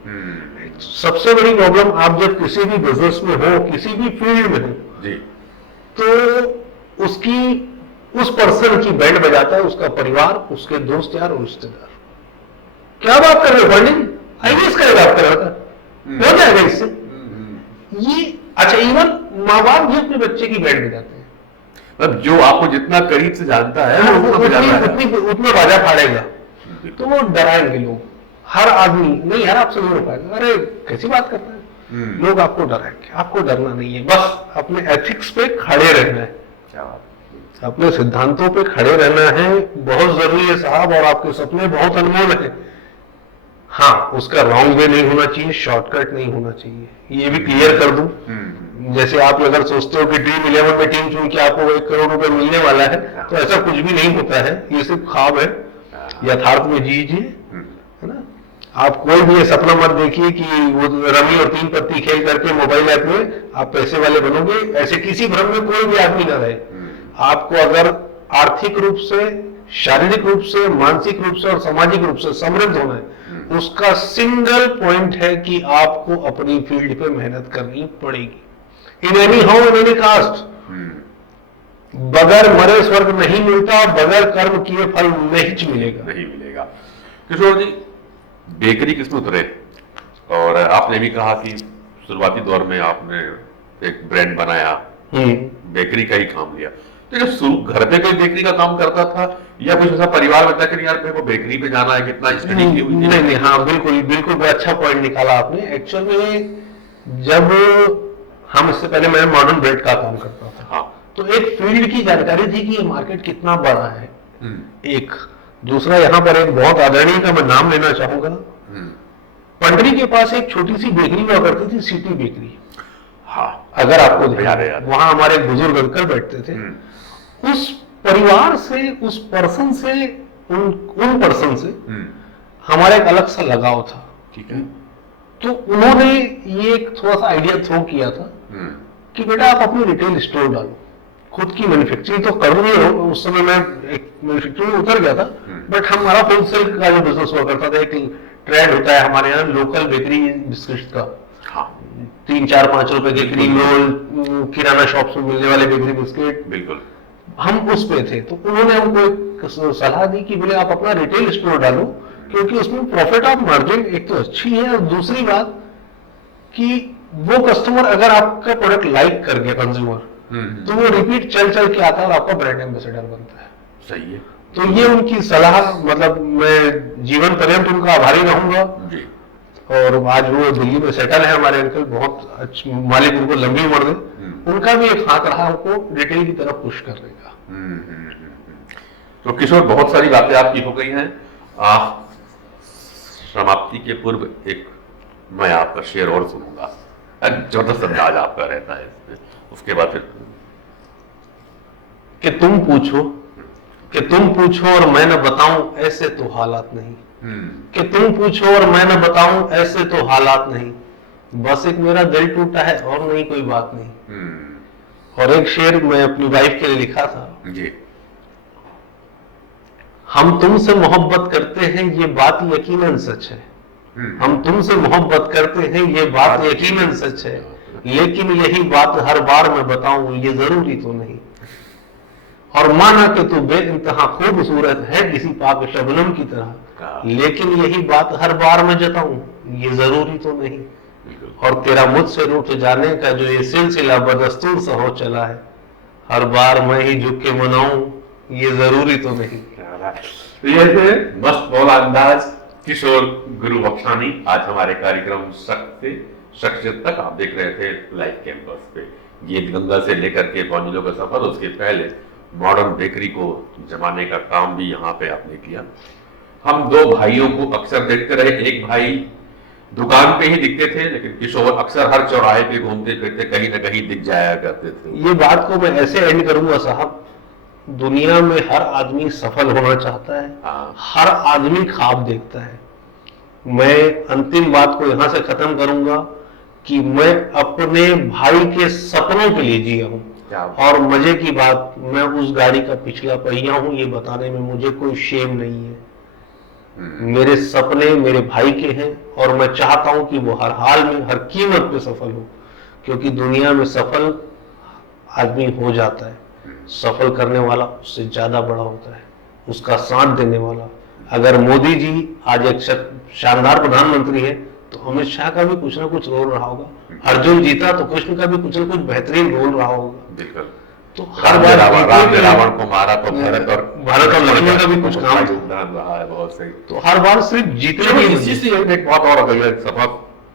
सबसे बड़ी प्रॉब्लम, आप जब किसी भी बिजनेस में हो, किसी भी फील्ड में हो जी, तो उसकी, उस पर्सन की बैंड बजाता है उसका परिवार, उसके दोस्त यार और रिश्तेदार। क्या बात कर रहे हो पंडित, आईएएस करेगा आपका लड़का, हो जाएगा इससे, ये अच्छा, इवन माँ बाप भी अपने बच्चे की बैठ बजाते हैं, मतलब जो आपको जितना करीब से जानता है वो उतना बजाता है। उतना बाजा फाड़ेगा। तो वो डराएंगे लोग, हर आदमी नहीं यार आपसे नहीं हो पाएगा, अरे कैसी बात करता है, लोग आपको डराएंगे। आपको डरना नहीं है, बस अपने एथिक्स पे खड़े रहना है, क्या बात, अपने सिद्धांतों पे खड़े रहना है, बहुत जरूरी है साहब। और आपके सपने बहुत अनमोल है। हाँ, उसका रॉन्ग वे नहीं होना चाहिए, शॉर्टकट नहीं होना चाहिए, ये भी क्लियर कर दूं। जैसे आप अगर सोचते हो कि ड्रीम 11 में टीम चुन के आपको 1 करोड़ रुपए मिलने वाला है, तो ऐसा कुछ भी नहीं होता है, ये सिर्फ ख्वाब है, यथार्थ में जीजिए, है ना। आप कोई भी ये सपना मत देखिए कि वो रमी और 3 पत्ती खेल करके मोबाइल ऐप में आप पैसे वाले बनोगे, ऐसे किसी भ्रम में कोई भी आदमी ना रहे। आपको अगर आर्थिक रूप से, शारीरिक रूप से, मानसिक रूप से और सामाजिक रूप से समृद्ध होना है, उसका सिंगल पॉइंट है कि आपको अपनी फील्ड पे मेहनत करनी पड़ेगी, in any how in any caste. बगैर मरे स्वर्ग नहीं मिलता, बगैर कर्म किए फल नहीं मिलेगा, नहीं मिलेगा। किशोर जी, बेकरी किसमें उतरे? और आपने भी कहा कि शुरुआती दौर में आपने एक ब्रांड बनाया, बेकरी का ही काम लिया। तो जब घर पे कोई बेकरी का काम करता था या कुछ ऐसा परिवार में था कि यार मेरे को बेकरी पे जाना है, कितना स्टडी की हुई? नहीं, हाँ बिल्कुल बिल्कुल, बड़ा अच्छा पॉइंट निकाला आपने। एक्चुअल में जब हम, इससे पहले मैं मॉडर्न ब्रेड का काम करता था, हाँ, तो एक फील्ड की जानकारी थी कि ये मार्केट कितना बड़ा है, एक। दूसरा, यहाँ पर एक बहुत आदरणीय का मैं नाम लेना चाहूंगा, पंडरी के पास एक छोटी सी बेकरी हुआ करती थी, सिटी बेकरी। हाँ, अगर आपको याद है, वहां हमारे एक बुजुर्ग अंकल बैठते थे। उस परिवार से, उस पर्सन से, उन पर्सन से हमारा एक अलग सा लगाव था। ठीक है। तो उन्होंने ये एक थोड़ा सा आइडिया थ्रो किया था कि बेटा आप अपनी रिटेल स्टोर डालो, खुद की मैन्युफैक्चरिंग तो कर रही हो। उस समय मैं एक मैन्युफैक्चरिंग में उतर गया था, बट हमारा होलसेल का जो बिजनेस हुआ करता था, एक ट्रेंड होता है हमारे यहाँ लोकल बेकरी बिस्किट का, 3, 4, 5 रुपए के क्रीम रोल, किराना शॉप में मिलने वाले बेकरी बिस्किट, बिल्कुल हम उस पे थे। तो उन्होंने हमको एक सलाह दी कि बोले आप अपना रिटेल स्टोर डालो, क्योंकि उसमें प्रॉफिट ऑफ मार्जिन एक तो अच्छी है, और दूसरी बात कि वो कस्टमर अगर आपका प्रोडक्ट लाइक कर गया कंज्यूमर, तो वो रिपीट चल के आता है और आपका ब्रांड एम्बेसडर बनता है। सही है। तो ये उनकी सलाह, मतलब मैं जीवन पर्यंत उनका आभारी रहूंगा जी। और आज वो दिल्ली में सेटल है हमारे अंकल, बहुत अच्छे मालिक, उनको लंबी उम्र दे। उनका भी एक हाथ रहा हमको रिटेल की तरफ पुश करने का। तो किशोर, बहुत सारी बातें आपकी हो गई हैं। समाप्ति के पूर्व एक मैं आपका शेर और सुनूंगा, जबरदस्त अंदाज आपका रहता है इसमें, उसके बाद फिर कि तुम पूछो और मैं न बताऊं, ऐसे तो हालात नहीं। कि तुम पूछो और मैं न बताऊं, ऐसे तो हालात नहीं, बस एक मेरा दिल टूटा है और नहीं कोई बात नहीं। और एक शेर मैं अपनी वाइफ के लिए लिखा था जी। हम तुमसे मोहब्बत करते हैं, ये बात यकीनन सच है। हम तुमसे मोहब्बत करते हैं, ये बात यकीनन सच है, लेकिन यही बात हर बार मैं बताऊं, ये जरूरी तो नहीं। और माना कि तू बेइंतहा खूबसूरत है किसी पाक शबनम की तरह, लेकिन यही बात हर बार मैं जताऊं, ये जरूरी तो नहीं। और तेरा मुझसे रूठ जाने का जो ये सिलसिला बदस्तूर सा हो चला है, हर बार मैं ही झुक के मनाऊं, ये जरूरी तो नहीं। तो ये थे मस्त मौला अंदाज किशोर गुरु बख्शानी। आज हमारे कार्यक्रम शख्स से शख्सियत तक आप देख रहे थे लाइव कैंपस पे। ये गंगा से लेकर के पौंजिलों का सफर, उसके पहले मॉडर्न बेकरी को जमाने का काम भी यहाँ पे आपने किया। हम 2 भाइयों को अक्सर देखते रहे, एक भाई दुकान पे ही दिखते थे, लेकिन किशोर अक्सर हर चौराहे पे घूमते फिरते कहीं ना कहीं दिख जाया करते थे। ये बात को मैं ऐसे एंड करूंगा साहब, दुनिया में हर आदमी सफल होना चाहता है, हर आदमी ख्वाब देखता है। मैं अंतिम बात को यहां से खत्म करूंगा कि मैं अपने भाई के सपनों के लिए जिया हूं, और मजे की बात, मैं उस गाड़ी का पिछला पहिया हूं, ये बताने में मुझे कोई शेम नहीं है। मेरे सपने मेरे भाई के हैं, और मैं चाहता हूं कि वो हर हाल में, हर कीमत पे सफल हो, क्योंकि दुनिया में सफल आदमी हो जाता है, सफल करने वाला उससे ज्यादा बड़ा होता है, उसका साथ देने वाला। अगर मोदी जी आज एक शानदार प्रधानमंत्री है, तो अमित शाह का भी कुछ ना कुछ रोल रहा होगा। अर्जुन जीता तो कृष्ण का भी कुछ ना कुछ बेहतरीन रोल रहा होगा। बिल्कुल। तो हर बार राम ने रावण को मारा तो भारत और लक्ष्मण का भी कुछ काम योगदान रहा है। बहुत सही। तो हर बार सिर्फ जीतने चलो की इसी से एक बात और अगर ये सभा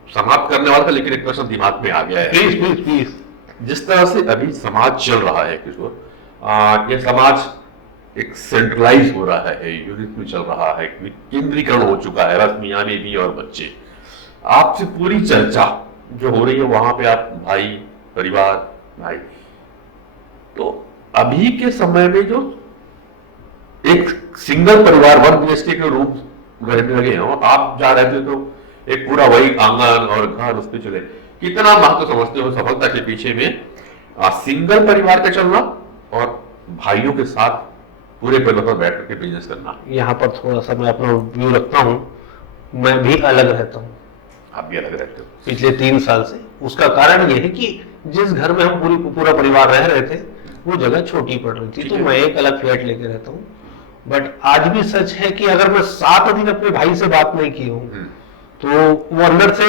समाप्त करने वाला था, लेकिन एक प्रश्न दिमाग में आ गया है। Please please please. जिस तरह से अभी समाज चल रहा है किशोर, ये समाज एक सेंट्रलाइज हो रहा है, यूनिट में चल रहा है, केंद्रीकरण हो चुका है, बस मियाँ बीवी और बच्चे। आपसे पूरी चर्चा जो हो रही है वहां पे आप भाई, परिवार, भाई, तो अभी के समय में जो एक सिंगल परिवार 1 BHK के रूप रहने लगे हैं, और आप जहाँ रहते हो तो एक पूरा वही आंगन और घर उस पर चले, कितना महत्व समझते हो सफलता के पीछे में सिंगल परिवार का चलना और भाइयों के साथ पूरे परिवार पर बैठ करके बिजनेस करना? यहाँ पर थोड़ा सा मैं अपना व्यू रखता हूँ। मैं भी अलग रहता हूँ। आप भी अलग रहते हो पिछले 3 साल से। उसका कारण यह है कि जिस घर में हम पूरा परिवार रह रहे थे वो जगह छोटी पड़ रही थी, तो मैं एक अलग फ्लैट लेके रहता हूँ। बट आज भी सच है कि अगर मैं 7 दिन अपने भाई से बात नहीं की हूँ तो वो अंदर से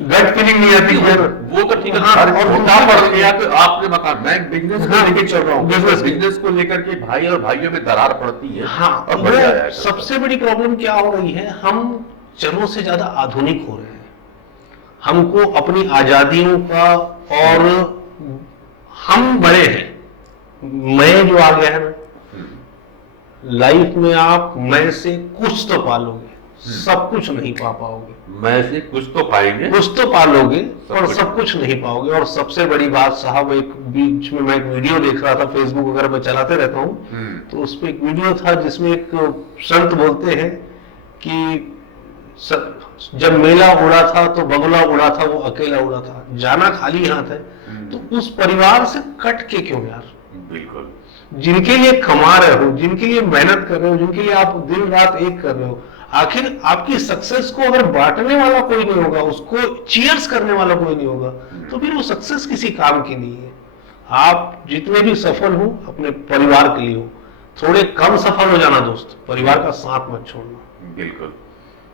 गट फीलिंग नहीं आती। वो तो ठीक है। हाँ, और काम बढ़ गया तो आपने मकान, मैं बिजनेस को लेकर चल रहा हूँ, बिजनेस को लेकर के भाई और भाइयों में दरार पड़ती है। हाँ, और बढ़ जाएगा। सबसे बड़ी प्रॉब्लम क्या हो रही है, हम चरों से ज्यादा आधुनिक हो रहे हैं। हमको अपनी आजादियों का, और हम बड़े हैं, मैं जो आ गया है ना, लाइफ में आप मैं से कुछ तो पालोगे, सब कुछ नहीं पा पाओगे। मैं से कुछ तो पाएंगे, कुछ तो पालोगे और सब कुछ नहीं पाओगे। और सबसे बड़ी बात साहब, एक बीच में मैं एक वीडियो देख रहा था, फेसबुक वगैरह मैं चलाते रहता हूँ, तो उसमें एक वीडियो था जिसमें एक संत बोलते हैं कि जब मेला उड़ा था तो बगुला उड़ा था, वो अकेला उड़ा था, जाना खाली हाथ है। तो उस परिवार से कट के क्यों यार? बिल्कुल। जिनके लिए कमा रहे हो, जिनके लिए मेहनत कर रहे हो, जिनके लिए आप दिन रात एक कर रहे हो, आखिर आपकी सक्सेस को अगर बांटने वाला कोई नहीं होगा, उसको चीयर्स करने वाला कोई नहीं होगा, तो फिर वो सक्सेस किसी काम की नहीं है। आप जितने भी सफल हो अपने परिवार के लिए हो, थोड़े कम सफल हो जाना दोस्त, परिवार का साथ मत छोड़ना। बिल्कुल।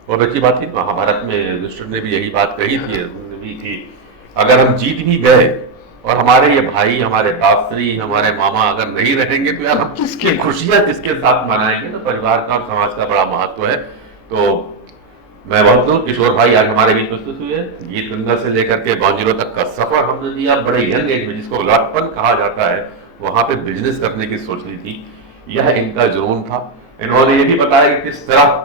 और अच्छी बात थी, महाभारत में युधिष्ठिर ने भी यही बात कही थी, भी थी, अगर हम जीत भी गए और हमारे ये भाई, हमारे दासरी, हमारे मामा अगर नहीं रहेंगे तो यार हम किसकी खुशियां किसके साथ मनाएंगे? तो परिवार का और समाज का बड़ा महत्व है। तो मैं बहुत हूँ, किशोर भाई आज हमारे बीच प्रस्तुत हुए हैं। गीत गंगा से लेकर के बांजीरो तक का सफर हमने दिया, बड़े यंग एज में, जिसको लड़कपन कहा जाता है, वहां पे बिजनेस करने की सोच ली थी। यह इनका जुनून था। इन्होंने ये भी बताया कि किस तरह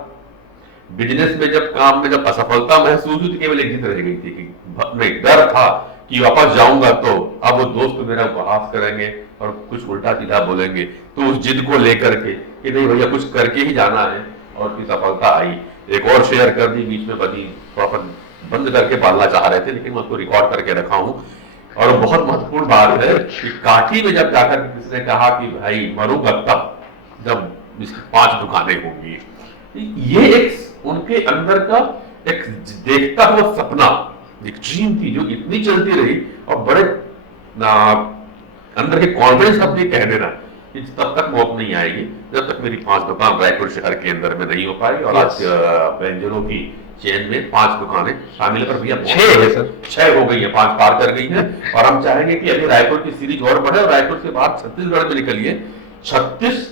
बिजनेस में जब काम में जब असफलता महसूस हुई तो केवल एक जिद रह गई थी कि नहीं, डर था कि वापस जाऊंगा तो अब वो दोस्त मेरा उपहास करेंगे और कुछ उल्टा सीधा बोलेंगे। तो उस जिद को लेकर के कि नहीं भैया कुछ करके ही जाना है, और की सफलता आई। एक और शेयर कर दी, बीच में बनी, थोड़ा बंद करके पालना चाह रहे थे, लेकिन मैं उसको रिकॉर्ड करके रखा हूं। और बहुत महत्वपूर्ण बात है कि काठी में जब जाकर किसने कहा कि भाई मरूंगा तब जब इसकी 5 दुकानें होंगी, ये एक उनके अंदर का एक देखता हुआ सपना, एक ड्रीम थी जो इतनी चलती रही, और बड़े अंदर के कॉन्फिडेंस अपने कह देना कि तब तक मौत नहीं आएगी जब तक मेरी 5 दुकान रायपुर शहर के अंदर में नहीं हो पाएगी। और आज व्यंजनों की चेन में 5 दुकानें शामिल कर भैया 6 हो गई है, 5 पार कर गई है। और हम चाहेंगे कि अभी रायपुर की सीरीज और बढ़े, और रायपुर के बाद छत्तीसगढ़ में निकलिए, 36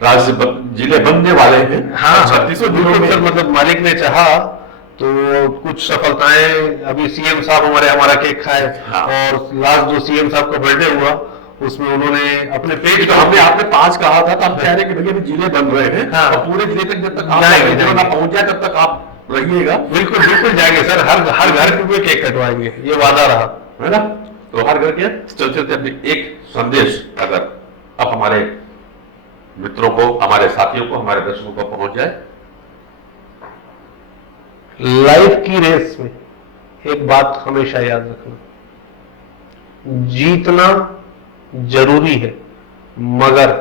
राज्य जिले बनने वाले हैं। हाँ, 36 मतलब मालिक ने चाहा तो कुछ सफलताएं, अभी सीएम साहब हमारा केक खाए। हाँ। और लास्ट जो सीएम साहब का बर्थडे हुआ उसमें उन्होंने अपने पेज तो हमने आपने 5 कहा था, तो हम कह रहे हैं कि भैया जिले बन रहे हैं। हाँ। और पूरे जिले तक जब तक आप ना पहुंच जाए तब तक आप रहिएगा। बिल्कुल बिल्कुल जाएंगे सर, हर घर में केक कटवाएंगे, ये वादा रहा है ना। तो हर घर के चलते चलते अपने एक संदेश अगर अब हमारे मित्रों को, हमारे साथियों को, हमारे दर्शकों को पहुंच जाए। लाइफ की रेस में एक बात हमेशा याद रखना, जीतना जरूरी है मगर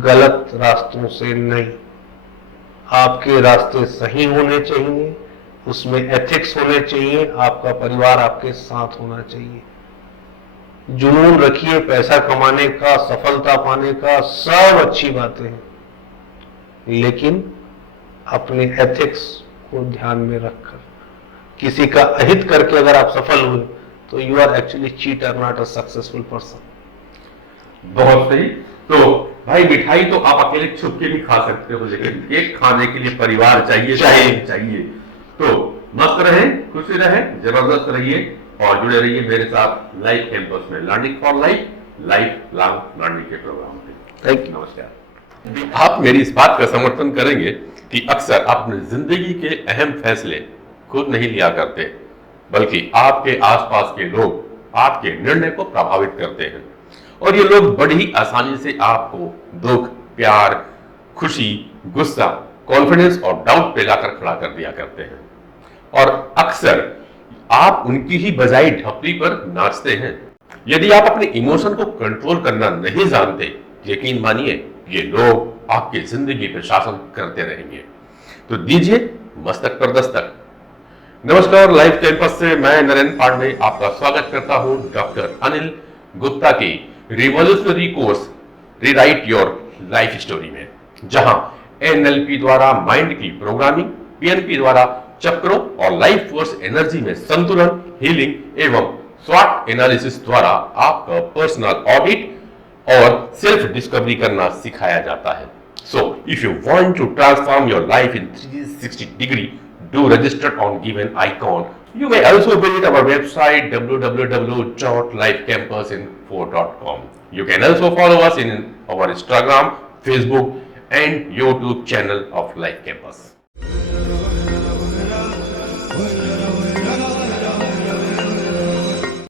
गलत रास्तों से नहीं। आपके रास्ते सही होने चाहिए, उसमें एथिक्स होने चाहिए, आपका परिवार आपके साथ होना चाहिए। जुनून रखिए पैसा कमाने का, सफलता पाने का, सब अच्छी बातें हैं, लेकिन अपने एथिक्स को ध्यान में रखकर किसी का अहित करके अगर आप सफल हुए तो you are actually cheater, not a successful person. बहुत सही। तो भाई मिठाई तो आप अकेले छुप के भी खा सकते हो, लेकिन केक खाने के लिए परिवार चाहिए। तो मस्त रहे, खुशी रहे, जबरदस्त रहिए और जुड़े रहिए मेरे साथ लाइफ कैंपस में learning for life long learning के प्रोग्राम में। Thank you. नमस्कार। आप मेरी इस बात का समर्थन करेंगे कि अक्सर आप अपनी जिंदगी के अहम फैसले खुद नहीं लिया करते, बल्कि आपके आसपास के लोग आपके निर्णय को प्रभावित करते हैं, और ये लोग बड़ी ही आसानी से आपको दुख, प्यार, खुशी, गुस्सा, कॉन्फिडेंस और डाउट पे लाकर खड़ा कर दिया करते हैं, और अक्सर आप उनकी ही बजाय ढपली पर नाचते हैं। यदि आप अपने इमोशन को कंट्रोल करना नहीं जानते, यकीन मानिए ये लोग आपकी जिंदगी पर शासन करते रहेंगे। तो दीजिए मस्तक पर दस्तक। नमस्कार, लाइफ कैंपस से मैं नरेंद्र पांडे आपका स्वागत करता हूं डॉक्टर अनिल गुप्ता की revolutionary course rewrite your life story में, जहां एनएलपी द्वारा माइंड की प्रोग्रामिंग, पीएनपी द्वारा चक्रों और लाइफ फोर्स एनर्जी में संतुलन, हीलिंग एवं स्वॉट एनालिसिस द्वारा आपका पर्सनल ऑडिट और सेल्फ डिस्कवरी करना सिखाया जाता है। So, if you want to transform your life in 360 degree, do register on given icon. You may also visit our website www.lifecampusinfo.com. You can also follow us in our Instagram, Facebook and YouTube channel of Life Campus.